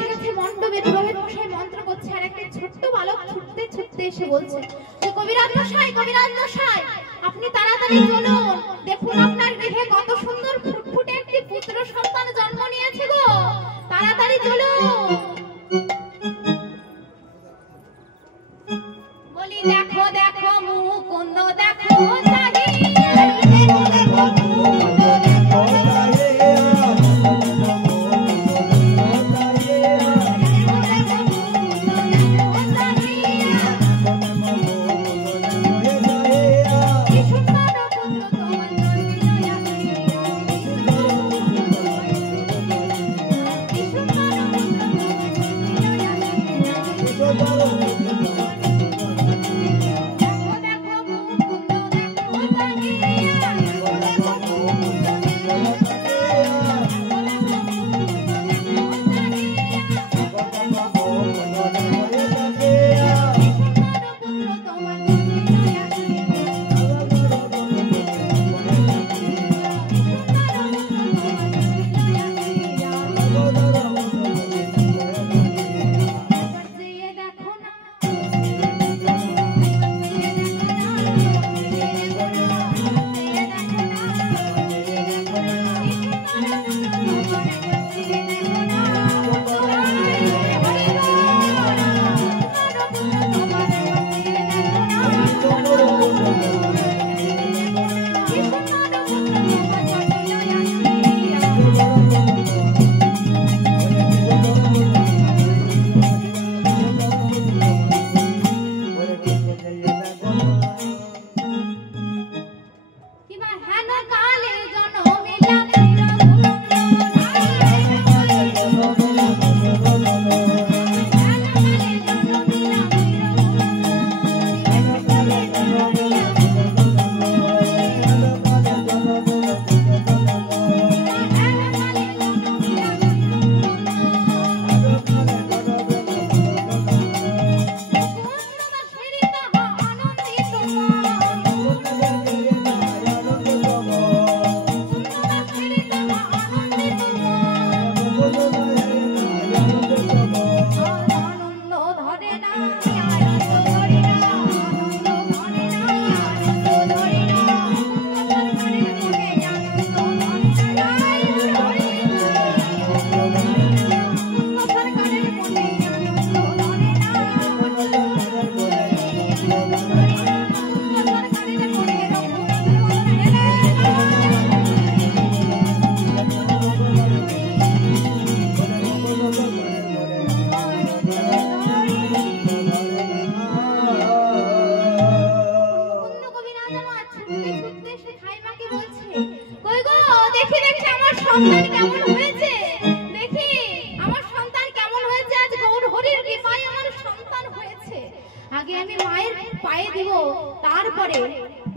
গেছে মণ্ডপে, পুরোহিত মশাই মন্ত্র করছে, আর একটা ছোট্ট বালক ছুটতে ছুটতে এসে বলছে যে কবিরাজ মশাই, কবিরাজ মশাই, আপনি তাড়াতাড়ি চলুন, দেখুন আপনার গৃহে কত সুন্দর ফুটফুটে একটি পুত্র সন্তান জন্ম নিয়েছে গো, তাড়াতাড়ি চলুন। বলি দেখো দেখো মুকুন্দ দেখো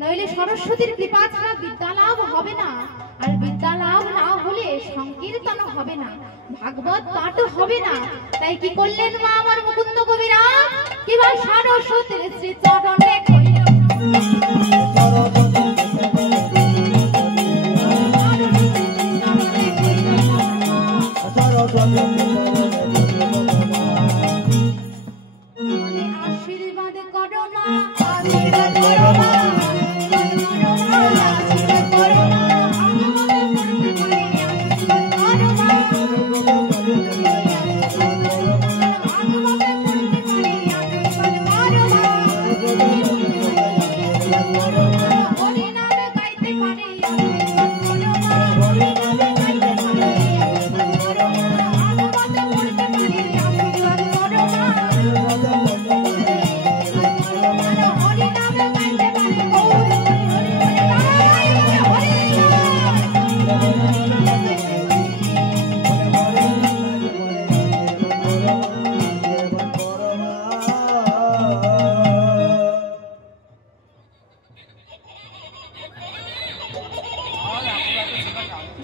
নইলে সরস্বতীর কৃপা ছাড়া বিদ্যা লাভ হবে না, আর বিদ্যা লাভ না হলে সংকীর্তন হবে না, ভাগবত পাঠ হবে না। তাই কি করলেন মা আমার মুকুন্দ কবিরাজ, কিবা সরস্বতীর শ্রী চরণে কইল আশীর্বাদ করো মা, আশীর্বাদ করো মা,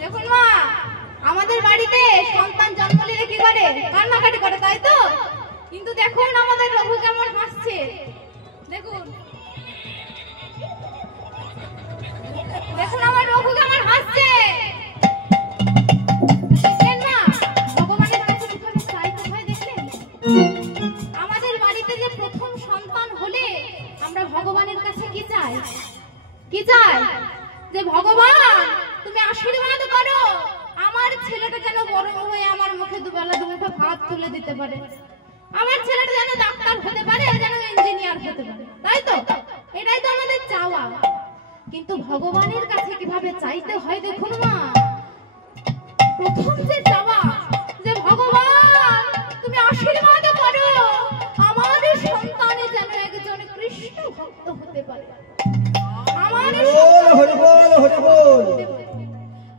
দেখুন মা, আমাদের বাড়িতে সন্তান জন্ম নিলে কি করে, কান্নাকাটি করে, তাই তো? কিন্তু দেখুন আমাদের রঘু কেমন হাসছে, দেখুন দেখুন আমার রঘু কেমন হাসছে। ভগবানের কাছে চাই কোথায় প্রথম সন্তান হলে আমরা ভগবানের কাছে কি চাই? কি চাই? যে ভগবান তুমি আশীর্বাদ করো, আমার ছেলেটা যেন বড় হয়ে আমার মুখে দুবেলা দুমুঠো ভাত তুলে দিতে পারে, আমার ছেলেটা যেন ডাক্তার হতে পারে, যেন ইঞ্জিনিয়ার হতে পারে, তাই তো? এটাই তো আমাদের চাওয়া। কিন্তু ভগবানের কাছে কিভাবে চাইতে হয় দেখুন মা। প্রথম যে চাওয়া যে ভগবান তুমি আশীর্বাদ করো আমার সন্তানে যেন একজন কৃষ্ণ ভক্ত হতে পারে, আমার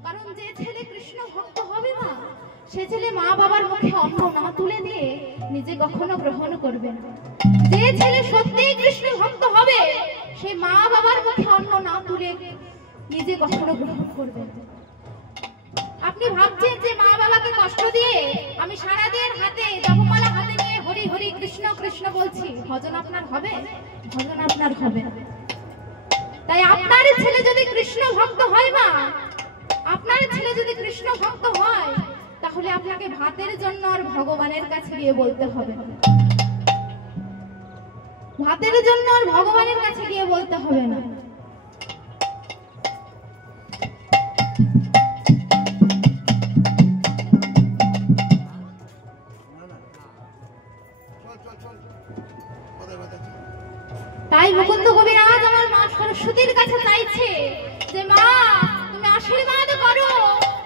কারণ যে ছেলে কৃষ্ণ ভক্ত হবে না সে ছেলে মা বাবার মুখে অন্ন না তুলে দিয়ে নিজে কখনো গ্রহণ করবে না। যে ছেলে সত্যিই কৃষ্ণ ভক্ত হবে সে মা বাবার মুখে অন্ন না তুলে নিজে কখনো গ্রহণ করবে না। আপনি ভাবছেন যে মা বাবাকে কষ্ট দিয়ে আমি সারাদিন হাতে জপমালা হাতে নিয়ে হরি হরি কৃষ্ণ কৃষ্ণ বলছি, ভজন আপনার হবে? ভজন আপনার হবে না। তাই আপনার ছেলে যদি কৃষ্ণ ভক্ত হয় মা, আপনার ছেলে যদি কৃষ্ণ ভক্ত হয় তাহলে আপনাকে ভাতের জন্য আর ভগবানের কাছে গিয়ে বলতে হবে না, ভাতের জন্য আর ভগবানের কাছে গিয়ে বলতে হবে না। তাই মুকুন্দ কবিরাজ আমার মা সরস্বতীর কাছে চাইছে যে মা তুমি আশীর্বাদ করো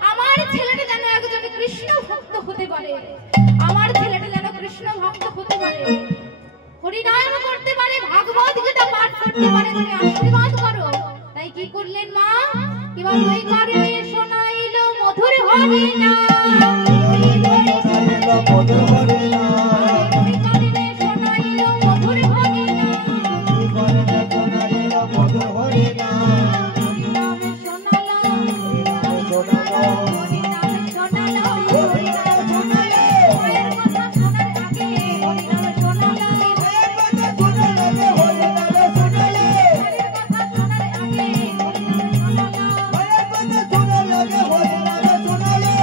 আমার ছেলেটা যেন একজন কৃষ্ণ ভক্ত হতে পারে, আমার ছেলেটা যেন কৃষ্ণ ভক্ত হতে পারে, হরিনাম করতে পারে, ভাগবত গীতা পাঠ করতে পারে, তুমি আশীর্বাদ করো। তাই কি করলেন মা? এবার ওই কারণে শোনাইলো মধুর হরিনাম, মধুর হরিনাম, ওই কারণে শোনাইলো মধুর হরিনাম, মধুর হরিনাম, হরিনাম শোনালো, হরিনাম শোনালো, হরিনাম শোনালো, মায়ের কথা শোনার আগে হরিনাম শোনালো, মায়ের কথা শোনার আগে হরিনাম শোনালো, মায়ের কথা শোনার আগে হরিনাম শোনালো, মায়ের কথা শোনার আগে হরিনাম শোনালো, মায়ের কথা শোনার আগে হরিনাম শোনালো,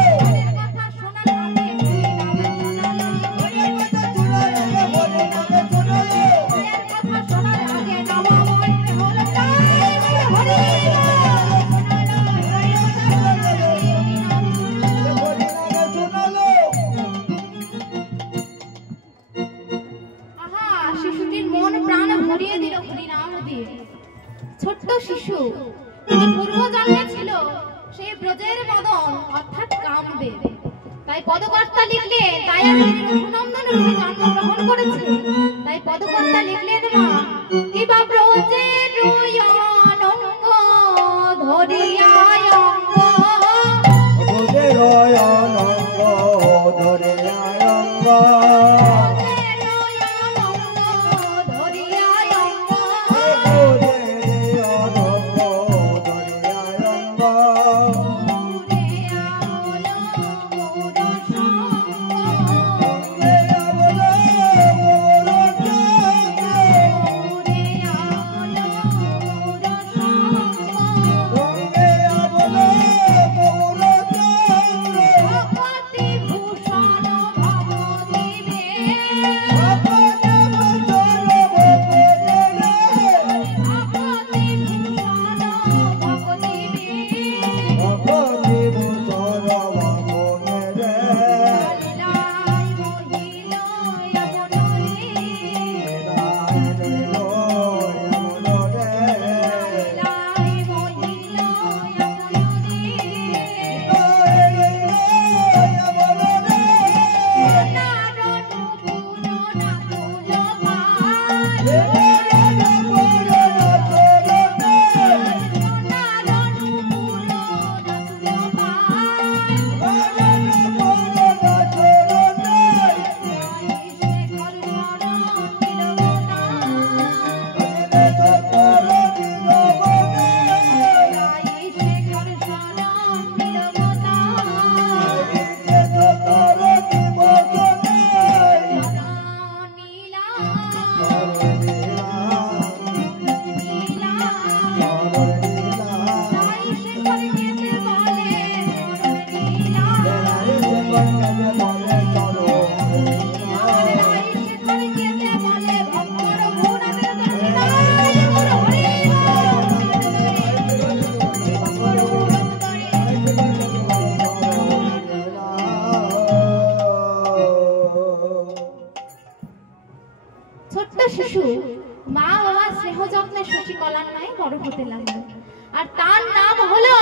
মায়ের কথা শোনার আগে হরিনাম শোনালো, মায়ের কথা শোনার আগে নমো মন্ত্রে হলো তাই হরি আহা, শিশুটির মন প্রাণ ভরিয়ে দিল হরিনাম দিয়ে। ছোট্ট শিশু তিনি পূর্বজন্মে ছিল সেই ব্রজের মদন অর্থাৎ কামদেব। তাই পদকর্তা লিখলেন, তাই আমি রঘুনন্দন রূপে জন্মগ্রহণ করেছি। তাই পদকর্তা লিখলেন মা কিবা ব্রজের অনঙ্গ ধরিয়া অঙ্গ, ব্রজের অনঙ্গ ধরিয়া অঙ্গ, ছোট্ট শিশু মা বাবা স্নেহ যত্নে শশী কলার নয় বড় হতে লাগলো। আর তার নাম হলো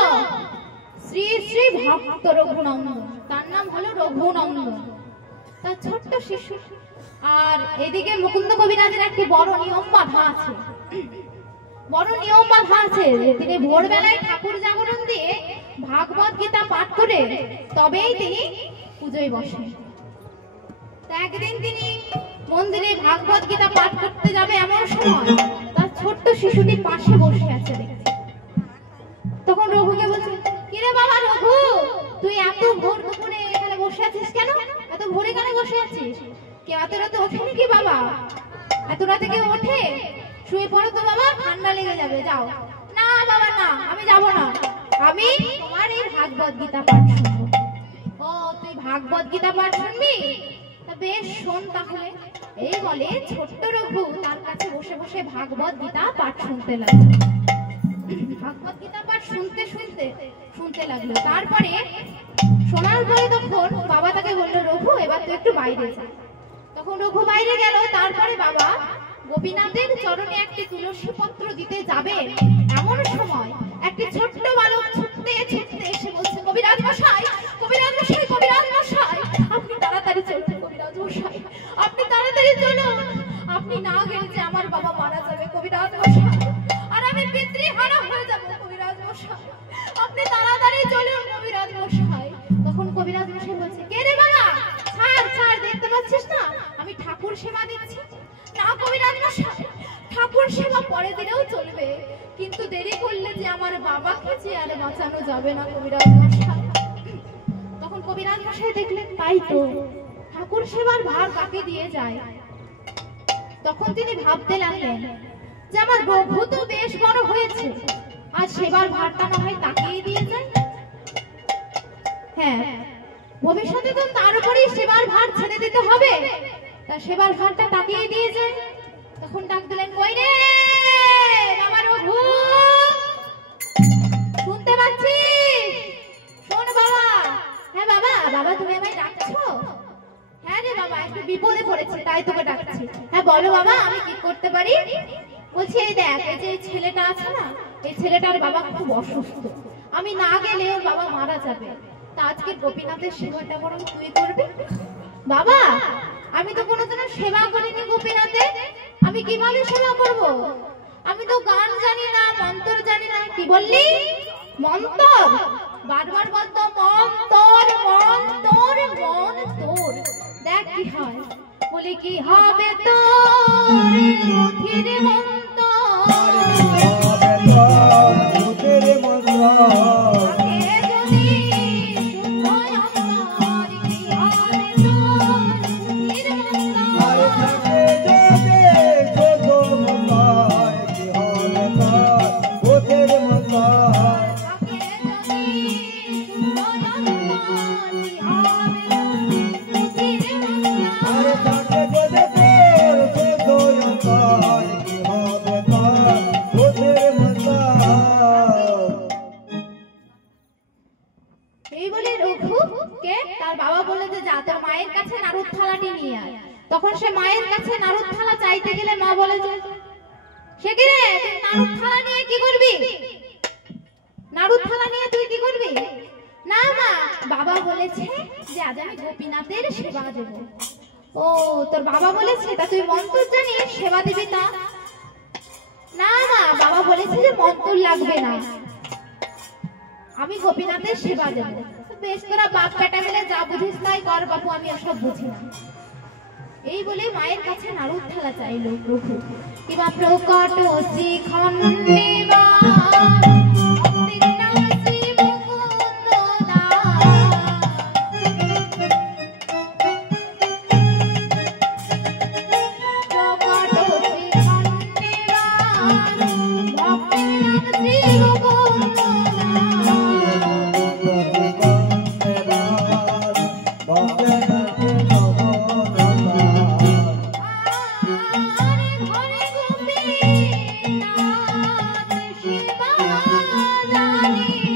শ্রী শ্রী ভক্ত রঘুনন্দন। তার নাম হলো রঘুনন্দন, তার ছোট্ট শিশু। আর এদিকে মুকুন্দ কবিরাজের একটি বড় নিয়ম বাঁধা আছে, বড় নিয়ম বাঁধা আছে। তিনি ভোরবেলায় ঠাকুর জাগরণ দিয়ে ভাগবত গীতা পাঠ করে তবেই তিনি পুজোয় বসেন। একদিন তিনি মন্দিরে ভাগবত গীতা পাঠ করতে যাবে, এমন সময় তার ছোট্ট শিশুটি পাশে বসে আছে দেখছে। তখন রঘুকে বলছে, কিরে বাবা রঘু, তুই এত ভোর দুপুরে এখানে বসে আছিস কেন? এত ভোরে কেন বসে আছিস? কে এত রাতে ওঠেনি কি বাবা? এত রাতে কেউ ওঠে? শুয়ে পড়ো তো বাবা, ঠান্ডা লেগে যাবে, যাও। না বাবা না, আমি যাব না, আমি তোমার এই ভাগবত গীতা পাঠ শুনবো। ও তুই ভাগবত গীতা পাঠ শুনবি? বেশ শোন তাহলে। এই বলে ছোট্ট রঘু তার কাছে বসে বসে ভাগবত গীতা পাঠ শুনতে লাগলো। ভাগবত গীতা পাঠ শুনতে শুনতে শুনতে লাগলো। তারপরে শোনার পরে তখন বাবা তাকে বললো, রঘু এবার তুই একটু বাইরে যা। তখন রঘু বাইরে গেল। তারপরে বাবা গোপীনাথের চরণে একটি তুলসী পত্র দিতে যাবে, এমন সময় একটি ছোট্ট বালক ছুটতে ছুটতে এসে বলছে, কবিরাজ মশাই, কবিরাজ মশাই, কবিরাজ মশাই, আপনি তাড়াতাড়ি চলুন, কবিরাজ মশাই, আপনি তাড়াতাড়ি চলুন, আপনি না গেলে যে আমার বাবা মারা যাবে কবিরাজ মশাই, আর আমি পিতৃহারা হয়ে যাব কবিরাজ মশাই, আপনি তাড়াতাড়ি চলুন কবিরাজ মশাই। তখন কবিরাজ মশাই বলছে, কে রে বাবা, ছাড় ছাড়, দেখতে পাচ্ছিস না আমি ঠাকুর সেবা দিচ্ছি? না কবিরাজ মশাই, ঠাকুর সেবা পরে দিলেও চলবে, কিন্তু দেরি করলে যে আমার বাবাকে যে আর বাঁচানো যাবে না কবিরাজ মশাই। তখন কবিরাজ মশাই দেখলেন, তাই তো, ঠাকুর সেবার ভার কাকে দিয়ে যায়। তখন তিনি ভাবতে লাগলেন যে আমার রঘু তো বেশ বড় হয়েছে, আর সেবার ভারটা না হয় তাকেই দিয়ে যায়। হ্যাঁ, ভবিষ্যতে তো তার উপরেই সেবার ভার ছেড়ে দিতে হবে, তা সেবার ভারটা তাকেই দিয়ে যায়। তখন ডাক দিলেন, কই রে বাবা রঘু, শুনতে পাচ্ছিস? শোন বাবা। হ্যাঁ বাবা, বাবা তুমি আমায় ডাকছো? হ্যাঁ রে বাবা, একটু বিপদে পড়েছি তাই তোকে ডাকছি। হ্যাঁ বলো বাবা, আমি কি করতে পারি? বলছি, এই দেখ, এই যে ছেলেটা আছে না, এই ছেলেটার বাবা খুব অসুস্থ, আমি না গেলে ওর বাবা মারা যাবে, তা আজকে গোপীনাথের সেবাটা বরং তুই করবি। বাবা, আমি তো কোনোদিনও সেবা করিনি গোপীনাথে, আমি কিভাবে সেবা করব? আমি তো গান জানি না, মন্ত্র জানি না। কি বললি? মন্ত্র? বারবার বলতো মন্তর মন্তর মন্তর, দেখ কি হয়। বলে কি হবে তোর মুখের মন্তর, হবে তোর মুখের মন্ত্র, আগে যদি শুদ্ধ অন্তর, কি হবে তোর মুখের মন্তর, আর থাকে যদি ছোট মন্ত্র, কি হবে তোর মুখের মন্ত্র, আগে যদি শুদ্ধ অন্তর, কি হবে তোর মুখের মন্তর। আর থাকে যদি তোর ছোট অন্তর, কি হবে তোর মুখের মন্ত্র। এই বলে রঘুকে তার বাবা বলল যে যা তোর মায়ের কাছে নাড়ুর থালাটি নিয়ে আয়। তখন সে মায়ের কাছে নাড়ুর থালা চাইতে গেলে মা বলে যে, সে কি রে, তুই নাড়ুর থালা নিয়ে কি করবি? নাড়ুর থালা নিয়ে তুই কি করবি? না মা, বাবা বলেছে যে আজ আমি গোপীনাথের সেবা দেব। ও, তোর বাবা বলেছে, তা তুই মন্ত্র জানিস সেবা দিবি তা? না মা, বাবা বলেছে যে মন্ত্র লাগবে না, আমি গোপীনাথের সেবা দেব। বেশ, তোরা বাপ বেটা মিলে যা বুঝিস তাই কর বাপু, আমি ওসব বুঝি না। এই বলে মায়ের কাছে নাড়ুর থালা চাইলো প্রভু। কিবা প্রকট শ্রীখণ্ডেবা জানি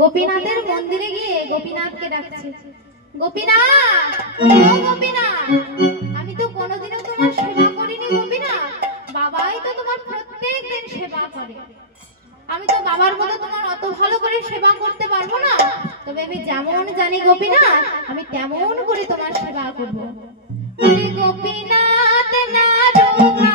গোপীনাথের মন্দিরে গিয়ে গোপীনাথকে ডাকছে, গোপীনাথ, ও গোপীনাথ, আমি তো কোনোদিনও তোমার সেবা করিনি গোপীনাথ, বাবাই তো তোমার প্রত্যেক দিন সেবা করে। আমি তো বাবার মতো তোমার অত ভালো করে সেবা করতে পারবো না, তবে আমি যেমন জানি গোপীনাথ আমি তেমন করে তোমার সেবা করব। বলি গোপীনাথ না রোগা,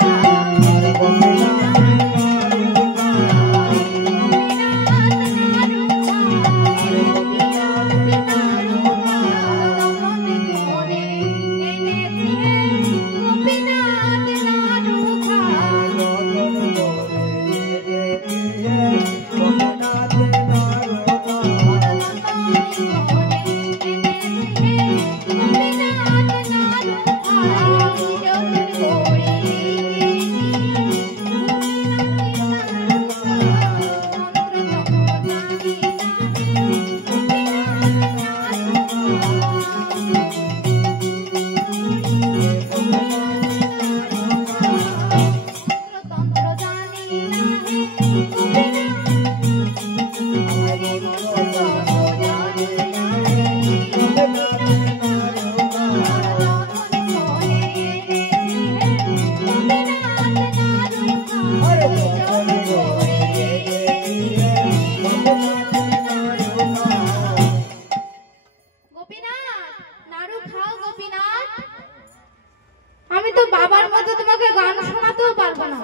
আমি তো বাবার মতো তোমাকে গান শোনাতেও পারবো না।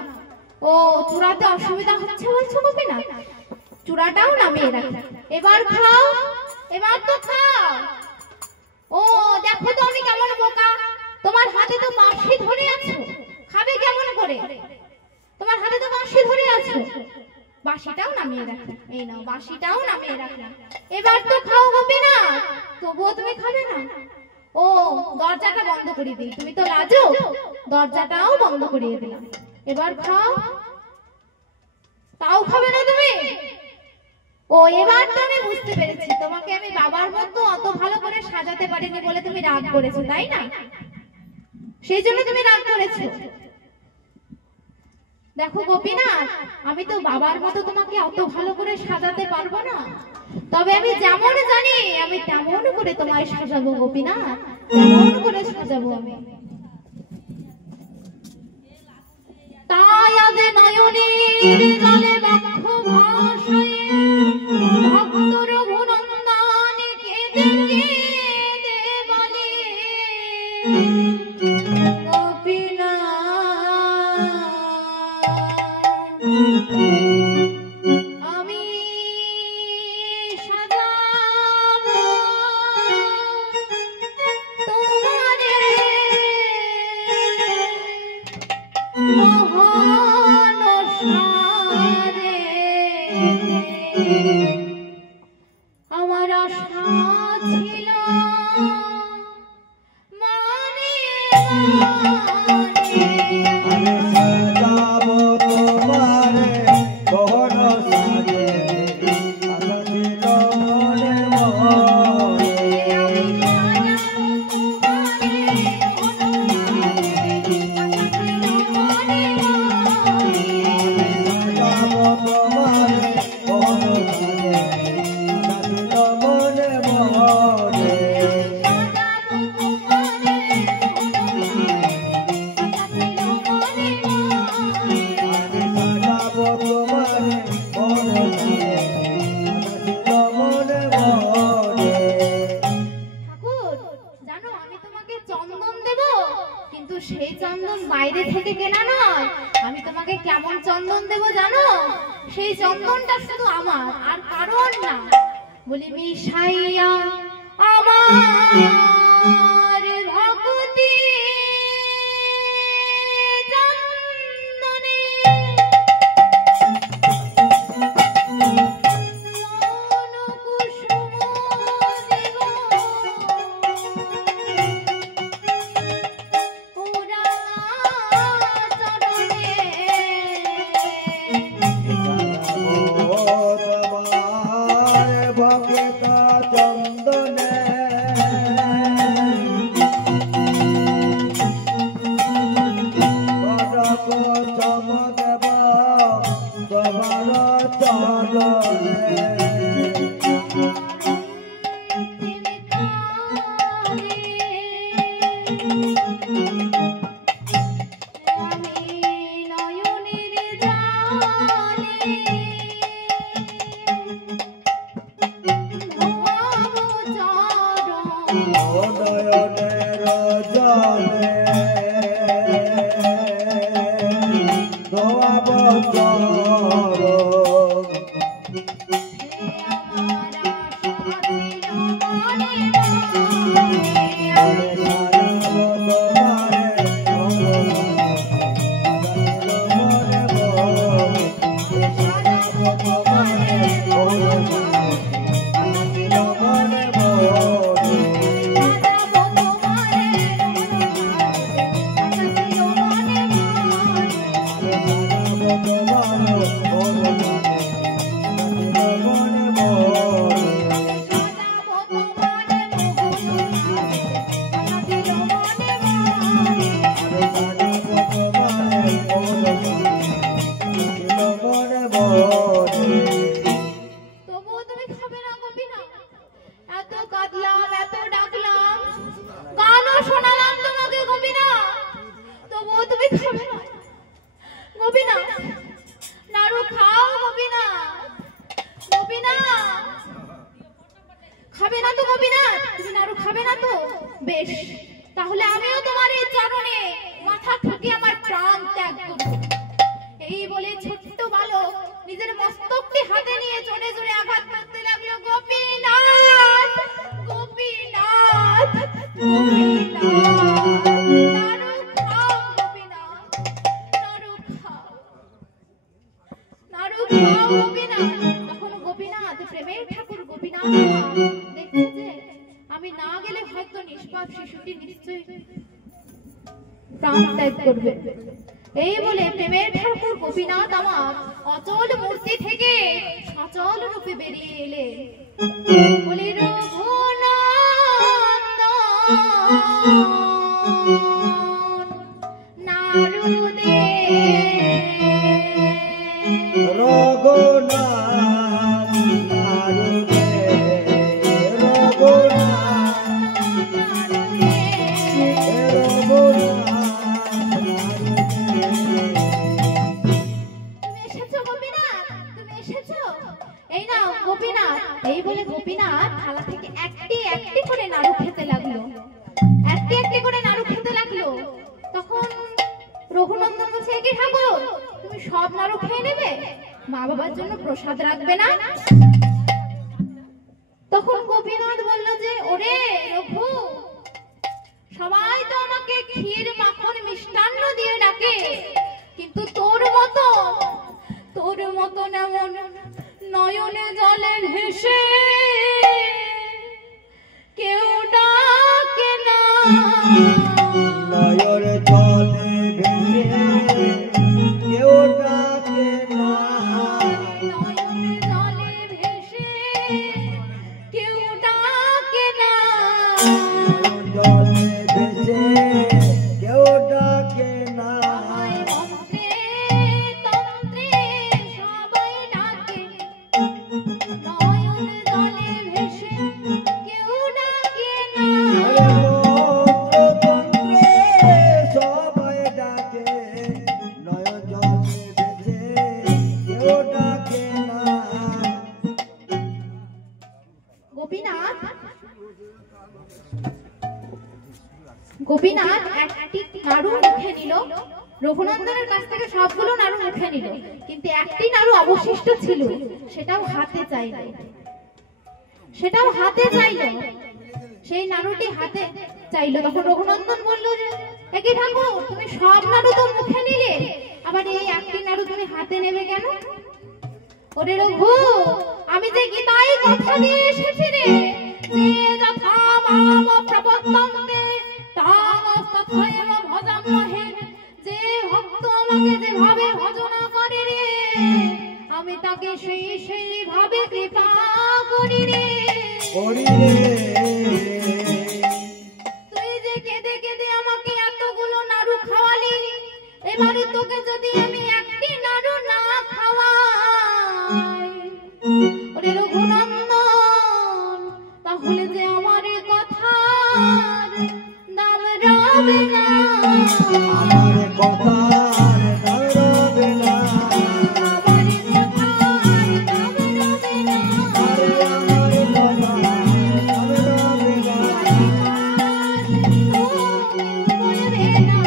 ও চূড়াতে অসুবিধা হচ্ছে বলছো গোপীনাথ, চূড়াটাও নামিয়ে রাখো, এবার খাও, এবার তো খাও। ও দেখো তো আমি কেমন বোকা, তোমার হাতে তো বাঁশি ধরে আছো, খাবে করে। তোমার হাতে তো বাঁশি ধরে আছো, বাঁশিটাও নামিয়ে রাখলাম, এই নাও বাঁশিটাও নামিয়ে রাখলাম। এবার তো খাও হবে না, তবুও তুমি খাবে না? ও দরজাটা বন্ধ করে দিই, তুমি তো লাজো, দরজাটাও বন্ধ করিয়ে দিলাম। এবার খাও, তাও খাবে না তুমি? ও এবার তো আমি বুঝতে পেরেছি, তোমাকে আমি বাবার মতো অত ভালো করে সাজাতে পারিনি বলে তুমি রাগ করেছো, তাই না? সেই জন্য তুমি রাগ করেছো। দেখো গোপীনাথ, আমি তো বাবার মতো তোমাকে অত ভালো করে সাজাতে পারবো না, তবে আমি যেমন জানি আমি তেমন করে তোমায় সাজাবো গোপীনাথ, তেমন করে সাজাবো আমি। তাই আজ নয়নের জলে বক্ষ ভাষায় ভক্ত রঘুনন্দন কেঁদে কেঁদে বলে, আমি সাজাবো তোমারে মহান সাজে, আমার আশা ছিল মানে আমি সাজাবো তোমারে গহন সাজে, আশা ছিল মনে সেই চন্দন বাইরে থেকে কেনা নয়, আমি তোমাকে কেমন চন্দন দেব জানো? সেই চন্দনটা শুধু আমার আর কারণ না, বলি মিশাইয়া আমার ভক্তি চন্দনে প্রাণ ত্যাগ করবে। এই বলে প্রেমের ঠাকুর গোপীনাথ আমার অচল মূর্তি থেকে সচল রূপে বেরিয়ে এলে বলে রঘুনাথ নারদে এই বলে গোপীনাথ থালা থেকে একটি একটি করে নাড়ু খেতে লাগলো, একটি একটি করে নাড়ু খেতে লাগলো। তখন রঘুনন্দন বলছে, কি ঠাকুর তুমি সব নাড়ু খেয়ে নেবে, মা বাবার জন্য প্রসাদ রাখবে না? তখন গোপীনাথ বলল যে, ওরে রঘু, সবাই তো আমাকে ক্ষীর মাখন মিষ্টান্ন দিয়ে ডাকে, কিন্তু তোর মতো এমন নয়নে জলে ভেসে কেউ ডাকে না, নয়ন জলে ভেসে কেউ ডাকে না, নয়নে জলে ভেসে কেউ ডাকে না, জলে ভেসে কেউ ডাকে না, মন্ত্রে তন্ত্রে সবাই ডাকে, নয়ন জলে ভেসে কেউ ডাকে না। সবাই ডাকে, নয়ন জলে ভেসে কেউ ডাকে না। গোপীনাথ একটি নাড়ু মুখে নিল, রঘুনন্দনের কাছ থেকে সবগুলো নাড়ু মুখে নিল, কিন্তু একটি নাড়ু অবশিষ্ট ছিল, সেটাও হাতে চাইল, সেই নাড়ুটি হাতে চাইল। তখন রঘুনন্দন বলল যে, একই ঠাকুর তুমি সব নাড়ু তো মুখে নিলে, আবার এই একটি নাড়ু তুমি হাতে নেবে কেন? ওরে রঘু, আমি যে গীতায় কথা দিয়ে এসেছি রে, যে যথা মাম প্রপদ্যন্তে তাম তথৈব ভজামহে, যে ভক্ত আমাকে যেভাবে ভজনা করে রে, আমি তাকে সেই ভাবে কৃপা করি রে। তুই যে কেঁদে কেঁদে আমাকে এতগুলো নাড়ু খাওয়ালি, এবারে তোকে যদি আমি একটি নাড়ু না খাওয়াই, ওরে রঘুনন্দন, তাহলে যে আমার কথার দাম রবে না, আমার কথার দাম রবে না, আমার কথার দাম রবে না, আরে আমার কথার দাম রবে না, বলবে না,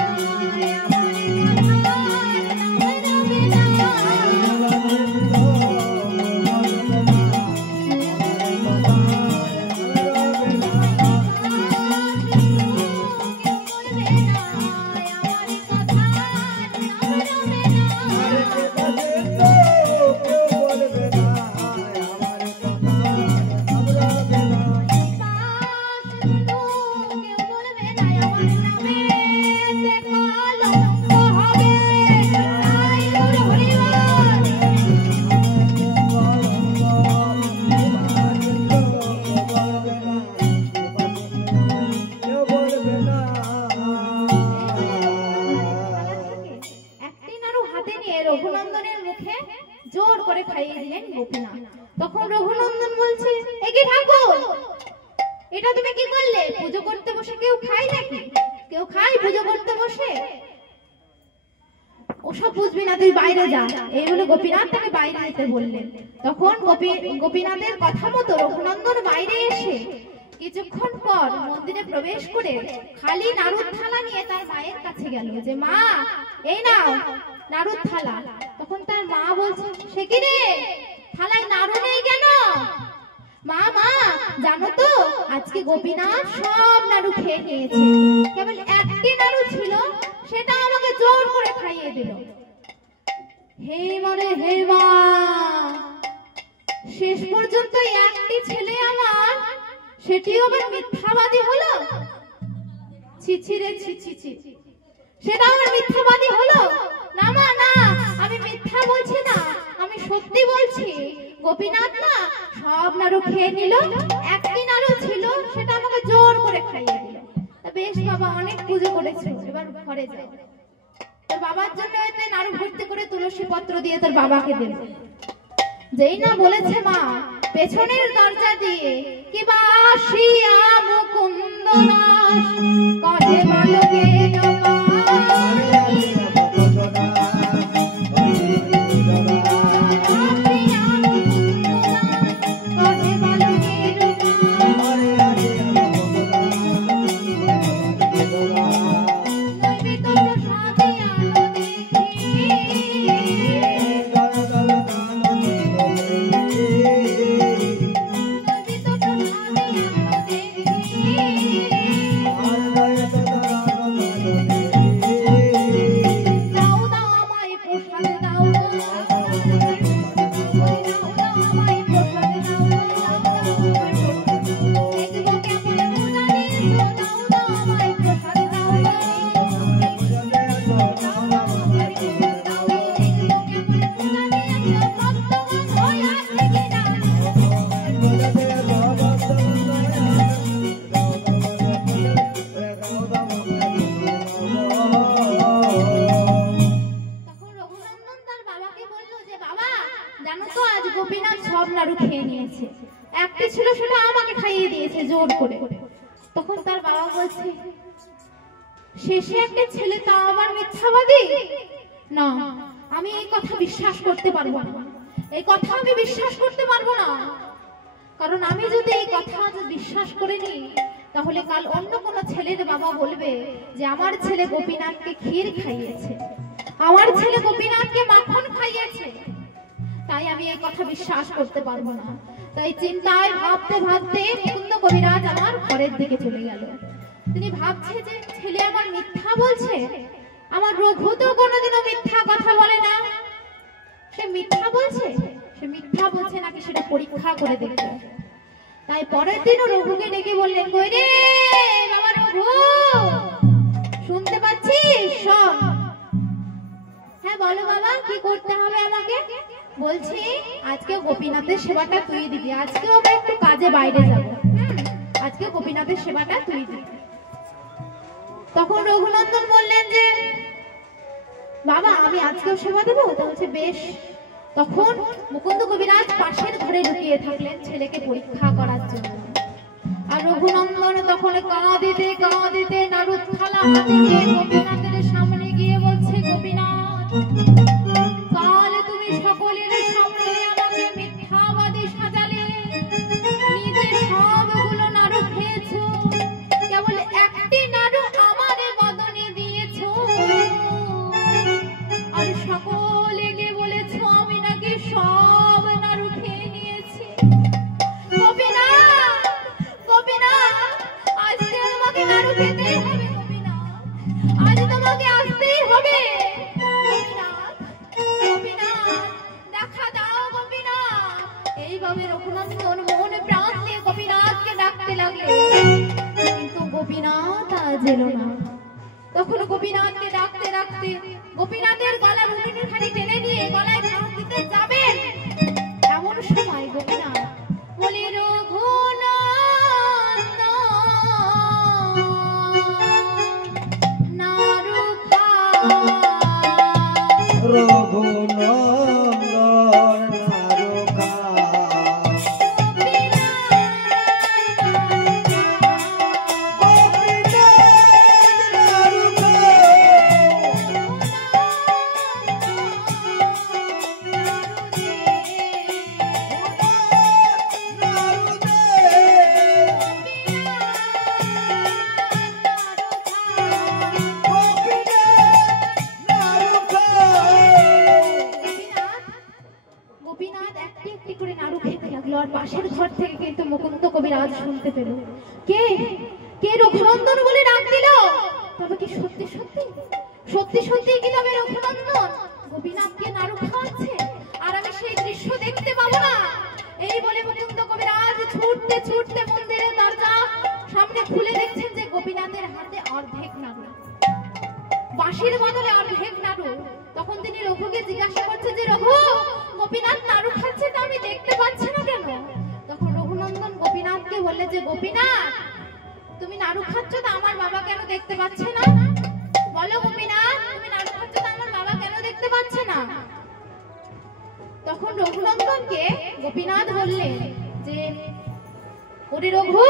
আমার কথার দাম রবে না। রঘুনন্দনের মুখে জোর করে খাইয়ে দিলেন গোপীনাথ। তখন রঘুনন্দন বলছে, একি ঠাকুর এটা তুমি কি করলে? পুজো করতে বসে কেউ খায় নাকি? কেউ খায় পুজো করতে বসে? ওসব বুঝবি না, তুই বাইরে যা। এই বলে গোপীনাথ তাকে বাইরে যেতে বললেন। তখন গোপীনাথের কথা মতো রঘুনন্দন বাইরে এসে কিছুক্ষণ পর মন্দিরে প্রবেশ করে খালি নাড়ুর থালা নিয়ে তার মায়ের কাছে গেল, যে মা এই নাও নাড়ুর থালা। তখন তার মা বলছে, সে কি রে, থালায় নাড়ু নেই কেন? মা জানো তো আজকে গোপীনাথ সব নাড়ু খেয়ে নিয়েছে, কেবল একটি নাড়ু ছিল, সেটা আমাকে জোর করে খাইয়ে দিল। হে মারে হে মা, শেষ পর্যন্ত একটি ছেলে আমার, সেটিও আবার মিথ্যাবাদী হলো। ছি ছি রে ছি ছি ছি। সেটা আমার মিথ্যাবাদী হলো? না মা না, আমি মিথ্যা বলছি না, আমি সত্যি বলছি। গোপীনাথ না সব নাড়ু খেয়ে নিল, একটি নাড়ু ছিল সেটা আমাকে জোর করে খাইয়ে দিল। বেশ বাবা, অনেক পুজো করেছো, এবার ঘরে যাও। তোর বাবার জন্য নাড়ু ভর্তি করে তুলসী পত্র দিয়ে তোর বাবাকে দিল। যেই না বলেছে মা, পেছনের দরজা দিয়ে কি বাসিয়া মুকুন্দ দাস কহে বালকে তখন তার বাবা বলছে, শেষে একটা ছেলে তা আবার মিথ্যাবাদী? না, আমি এই কথা বিশ্বাস করতে পারবো না, এই কথা আমি বিশ্বাস করতে পারবো না। কারণ আমি যদি এই কথা বিশ্বাস করে নিই, তাহলে কাল অন্য কোনো ছেলের বাবা বলবে যে আমার ছেলে গোপীনাথকে ক্ষীর খাইয়েছে, আমার ছেলে গোপীনাথকে মাখন খাইয়েছে। তাই আমি এই কথা বিশ্বাস করতে পারবো না। তাই চিন্তায় ভাবতে ভাবতে মুকুন্দ কবিরাজ আমার ঘরের দিকে চলে গেল। তিনি ভাবছে যে ছেলে আমার মিথ্যা বলছে, আমার রঘু তো কোনোদিনও মিথ্যা কথা বলে না, সে মিথ্যা বলছে, সে মিথ্যা বলছে নাকি সেটা পরীক্ষা করে দেখবে। তাই পরের দিনও রঘুকে ডেকে বললেন, কই রে বাবা রঘু, শুনতে পাচ্ছিস? শোন। হ্যাঁ বলো বাবা, কি করতে হবে আমাকে? বলছি আজকে গোপীনাথের সেবাটা তুই দিবি, আজকেও আমরা একটু কাজে বাইরে যাবো, আজকে গোপীনাথের সেবাটা তুই দিবি। তখন রঘুনন্দন বললেন যে বাবা আমি আজকেও সেবা দেবো? তো বলছে বেশ। তখন মুকুন্দ কবিরাজ পাশের ঘরে লুকিয়ে থাকলেন ছেলেকে পরীক্ষা করার জন্য। আর রঘুনন্দন তখন কাঁদিতে কাঁদিতে নাড়ুর থালা হাতে নিয়ে গোপীনাথের সামনে গিয়ে বলছে, গোপীনাথ কাল তুমি সকলের সামনে আমাকে মিথ্যাবাদী সাজালে, নিজে সবগুলো নাড়ু খেয়েছো, কেবল একটি নাড়ু আমার বদনে দিয়েছো, আর সকলেকে বলেছো আমি নাকি সব নাড়ু খেয়ে নিয়েছি। গোপীনাথ, গোপীনাথ আজ তোমাকে নাড়ু খেতেই হবে, গোপীনাথ আজ তোমাকে আসতেই হবে। দেখা দাও গোপীনাথ। এইভাবে রঘুনন্দন মন প্রাণ দিয়ে গোপীনাথকে ডাকতে লাগলেন, কিন্তু গোপীনাথ আজ এলো না। তখন গোপীনাথকে ডাকতে ডাকতে গোপীনাথের গলার উনুনের খানি টেনে নিয়ে গলায় ভাত দিতে যাবেন, এমন সময় গোপীনাথ বলি, রঘুনন্দন নাড়ু খা। পাশের ঘর থেকে কিন্তু মুকুন্দ কবিরাজ শুনতে পেল, কে কে রঘুনন্দন বলে ডাক দিল। তবে কি সত্যি সত্যি সত্যি সত্যি কি তবে রঘুনন্দন গোপীনাথকে নাড়ু খাওয়াচ্ছে, আর আমি সেই দৃশ্য দেখতে পাবো না? এই বলে মুকুন্দ কবিরাজ ছুটতে ছুটতে মন্দিরের দরজা সামনে খুলে দেখছেন যে গোপীনাথের হাতে অর্ধেক নাড়ু, বাঁশির বদলে অর্ধেক নাড়ু। তখন তিনি রঘুকে জিজ্ঞাসা করছে যে রঘু, গোপীনাথ নাড়ু খাচ্ছে তা আমি দেখতে পাচ্ছি না কেন? তখন রঘুনন্দন গোপীনাথকে বললে যে গোপীনাথ, তুমি নাড়ু খাচ্ছ তা আমার বাবা কেন দেখতে পাচ্ছে না? বলো গোপীনাথ, তুমি নাড়ু খাচ্ছ তা আমার বাবা কেন দেখতে পাচ্ছে না? তখন রঘুনন্দনকে গোপীনাথ বললেন যে ওরে রঘু,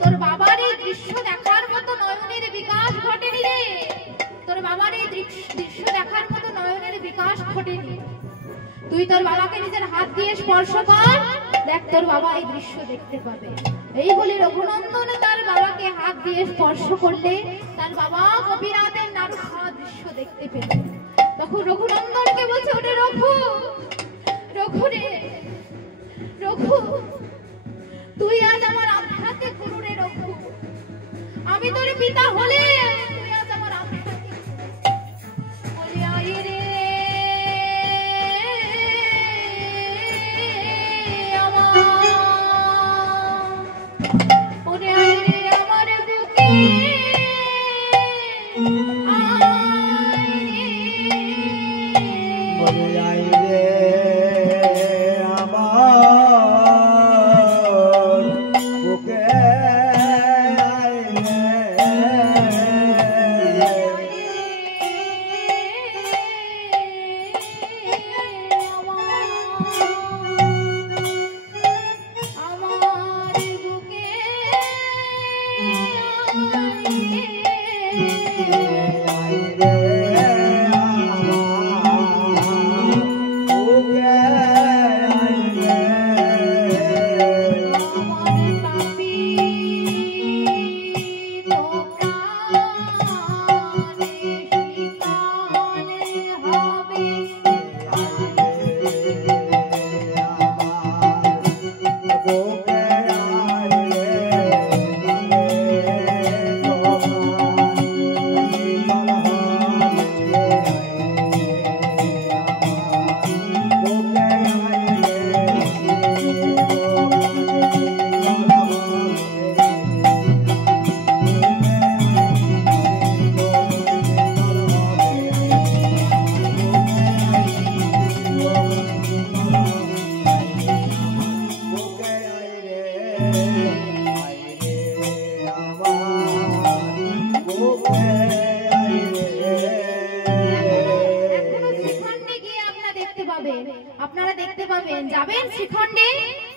তোর বাবার এই দৃশ্য দেখার মতো নয়নের বিকাশ ঘটেনি রে। তোর বাবার এই দৃশ্য দেখার মতো নয়নের বিকাশ ঘটেনি। তুই তোর বাবাকে নিজের হাত দিয়ে স্পর্শ কর, দেখ তোর বাবা এই দৃশ্য দেখতে পাবে। এই বলে রঘুনন্দন তার বাবাকে হাত দিয়ে স্পর্শ করলে তার বাবা গোপীনাথের নাড়ু খাওয়া দৃশ্য দেখতে পেল। তখন রঘুনন্দনকে বলছে ওরে রঘু, রঘু রে রঘু, তুই আজ আমার আধ্যাত্মিক গুরু রে রঘু। আমি তোর পিতা হলে তুই আজ আমার আধ্যাত্মিক বলে আয় রে আমার, ওরে আয় রে আমার বুকে আয় রে আমার বুকে আপনারা দেখতে পাবেন, যাবেন শ্রীখণ্ডে,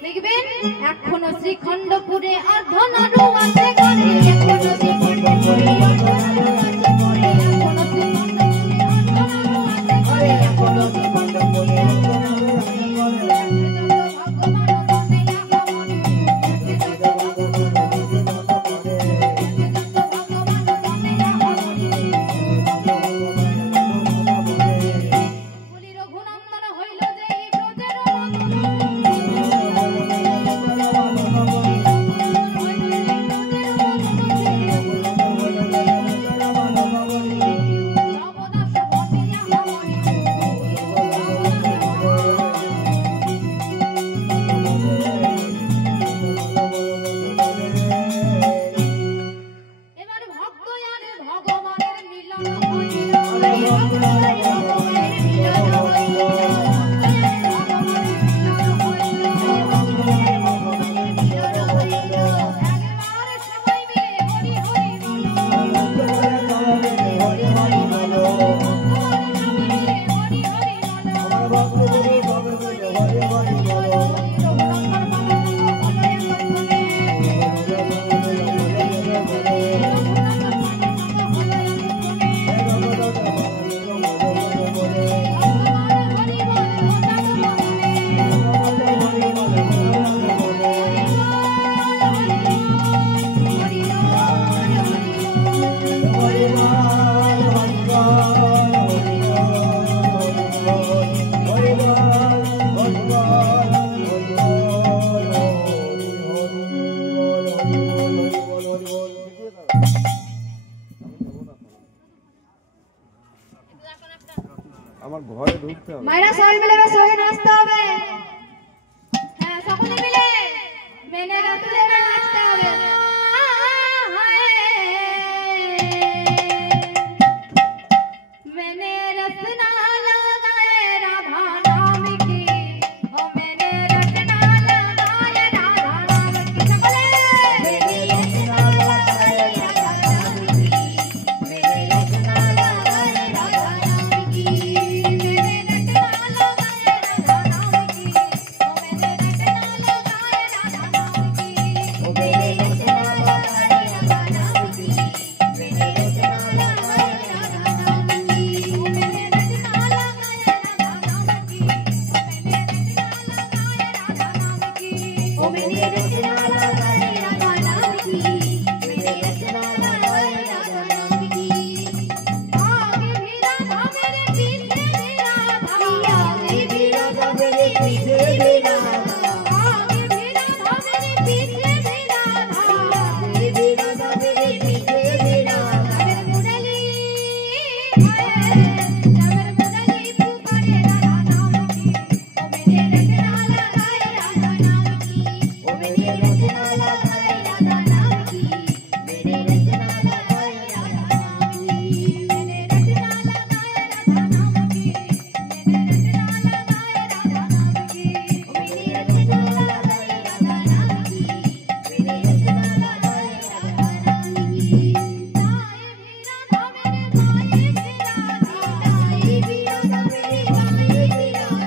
দেখবেন এখনো শ্রীখণ্ডপুরে অর্ধনাড়ু আছে ঘরে, এখনো শ্রীখণ্ডপুরে অর্ধনাড়ু আছে ঘরে, এখনো শ্রীখণ্ডপুরে অর্ধনাড়ু আছে ঘরে, এখনো শ্রীখণ্ডপুরে অর্ধনাড়ু আছে ঘরে। ভগবান মনে আহামনি, ভগবান মনে আহামনি। বলি রঘুনন্দন হইল যে এই ব্রজের এবার ভক্ত আর ভগবানের মিলন হইল, ভগবানের মিলন হইল, ভগবানের মিলন হইল, ভগবানের মিলন হইল। একবার সবাই মিলে হরি হরি বলো, ভগবানের সবাই মিলে হরি হরি বলো। আমার ঘরে ঢুকতে হবে। মায়েরা সবাই মিলে সবাই নাচতে হবে। হ্যাঁ, সকলে মিলে মেনে রাখলে নাচতে হবে। मैंने रसना लगाए राधा नाम की, ओ मैंने रसना लगाए राधा नाम की। सबले मैंने रसना लगाए राधा नाम की, मैंने रसना लगाए राधा नाम की, मैंने रसना लगाए राधा नाम की, ओ मैंने रसना लगाए राधा नाम की, ओ मैंने रसना लगाए राधा नाम की, मैंने रसना लगाए राधा नाम की, ओ मैंने रसना लगाए राधा नाम की, ओ मैंने रसना लगाए राधा नाम की, मैंने रसना लगाए राधा नाम की। आगे भी राधा मेरे पीछे भी राधा, आगे भी राधा मेरे पीछे भी राधा, आगे भी राधा मेरे पीछे भी राधा, आगे भी राधा मेरे पीछे भी राधा। जबर मुरली पुकारे राधा नाम की, ओ मैंने रसना लगाए राधा नाम की, ओ मैंने रसना लगाए राधा नाम की, मैंने रसना लगाए राधा नाम की, मैंने रसना लगाए राधा नाम की, मैंने रसना लगाए राधा नाम की, ओ मैंने रसना लगाए राधा नाम की, मैंने रसना लगाए राधा नाम की। दाए भी राधा मेरे बाएं भी राधा, दाए भी राधा मेरे बाएं भी राधा,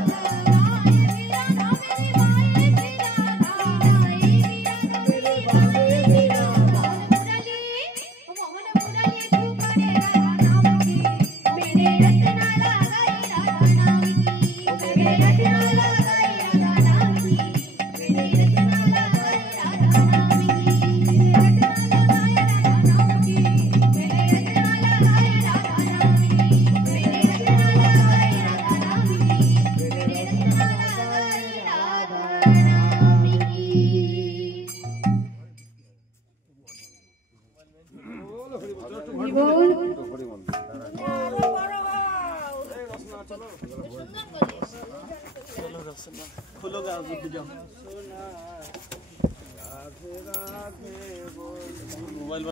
दाए भी राधा मेरे बाएं भी राधा। मुरली मोहन मुरली पुकारे राधा नाम की, मैंने रसना लगाए राधा नाम की, मैंने रसना लगाए राधा नाम की, मैंने रसना लगाए राधा नाम की, मैंने रसना लगाए राधा नाम की, मैंने रसना लगाए राधा नाम की, मैंने रसना लगाए राधा नाम की, मैंने रसना लगाए राधा नाम की। खोलो गा जाओ मोबाइल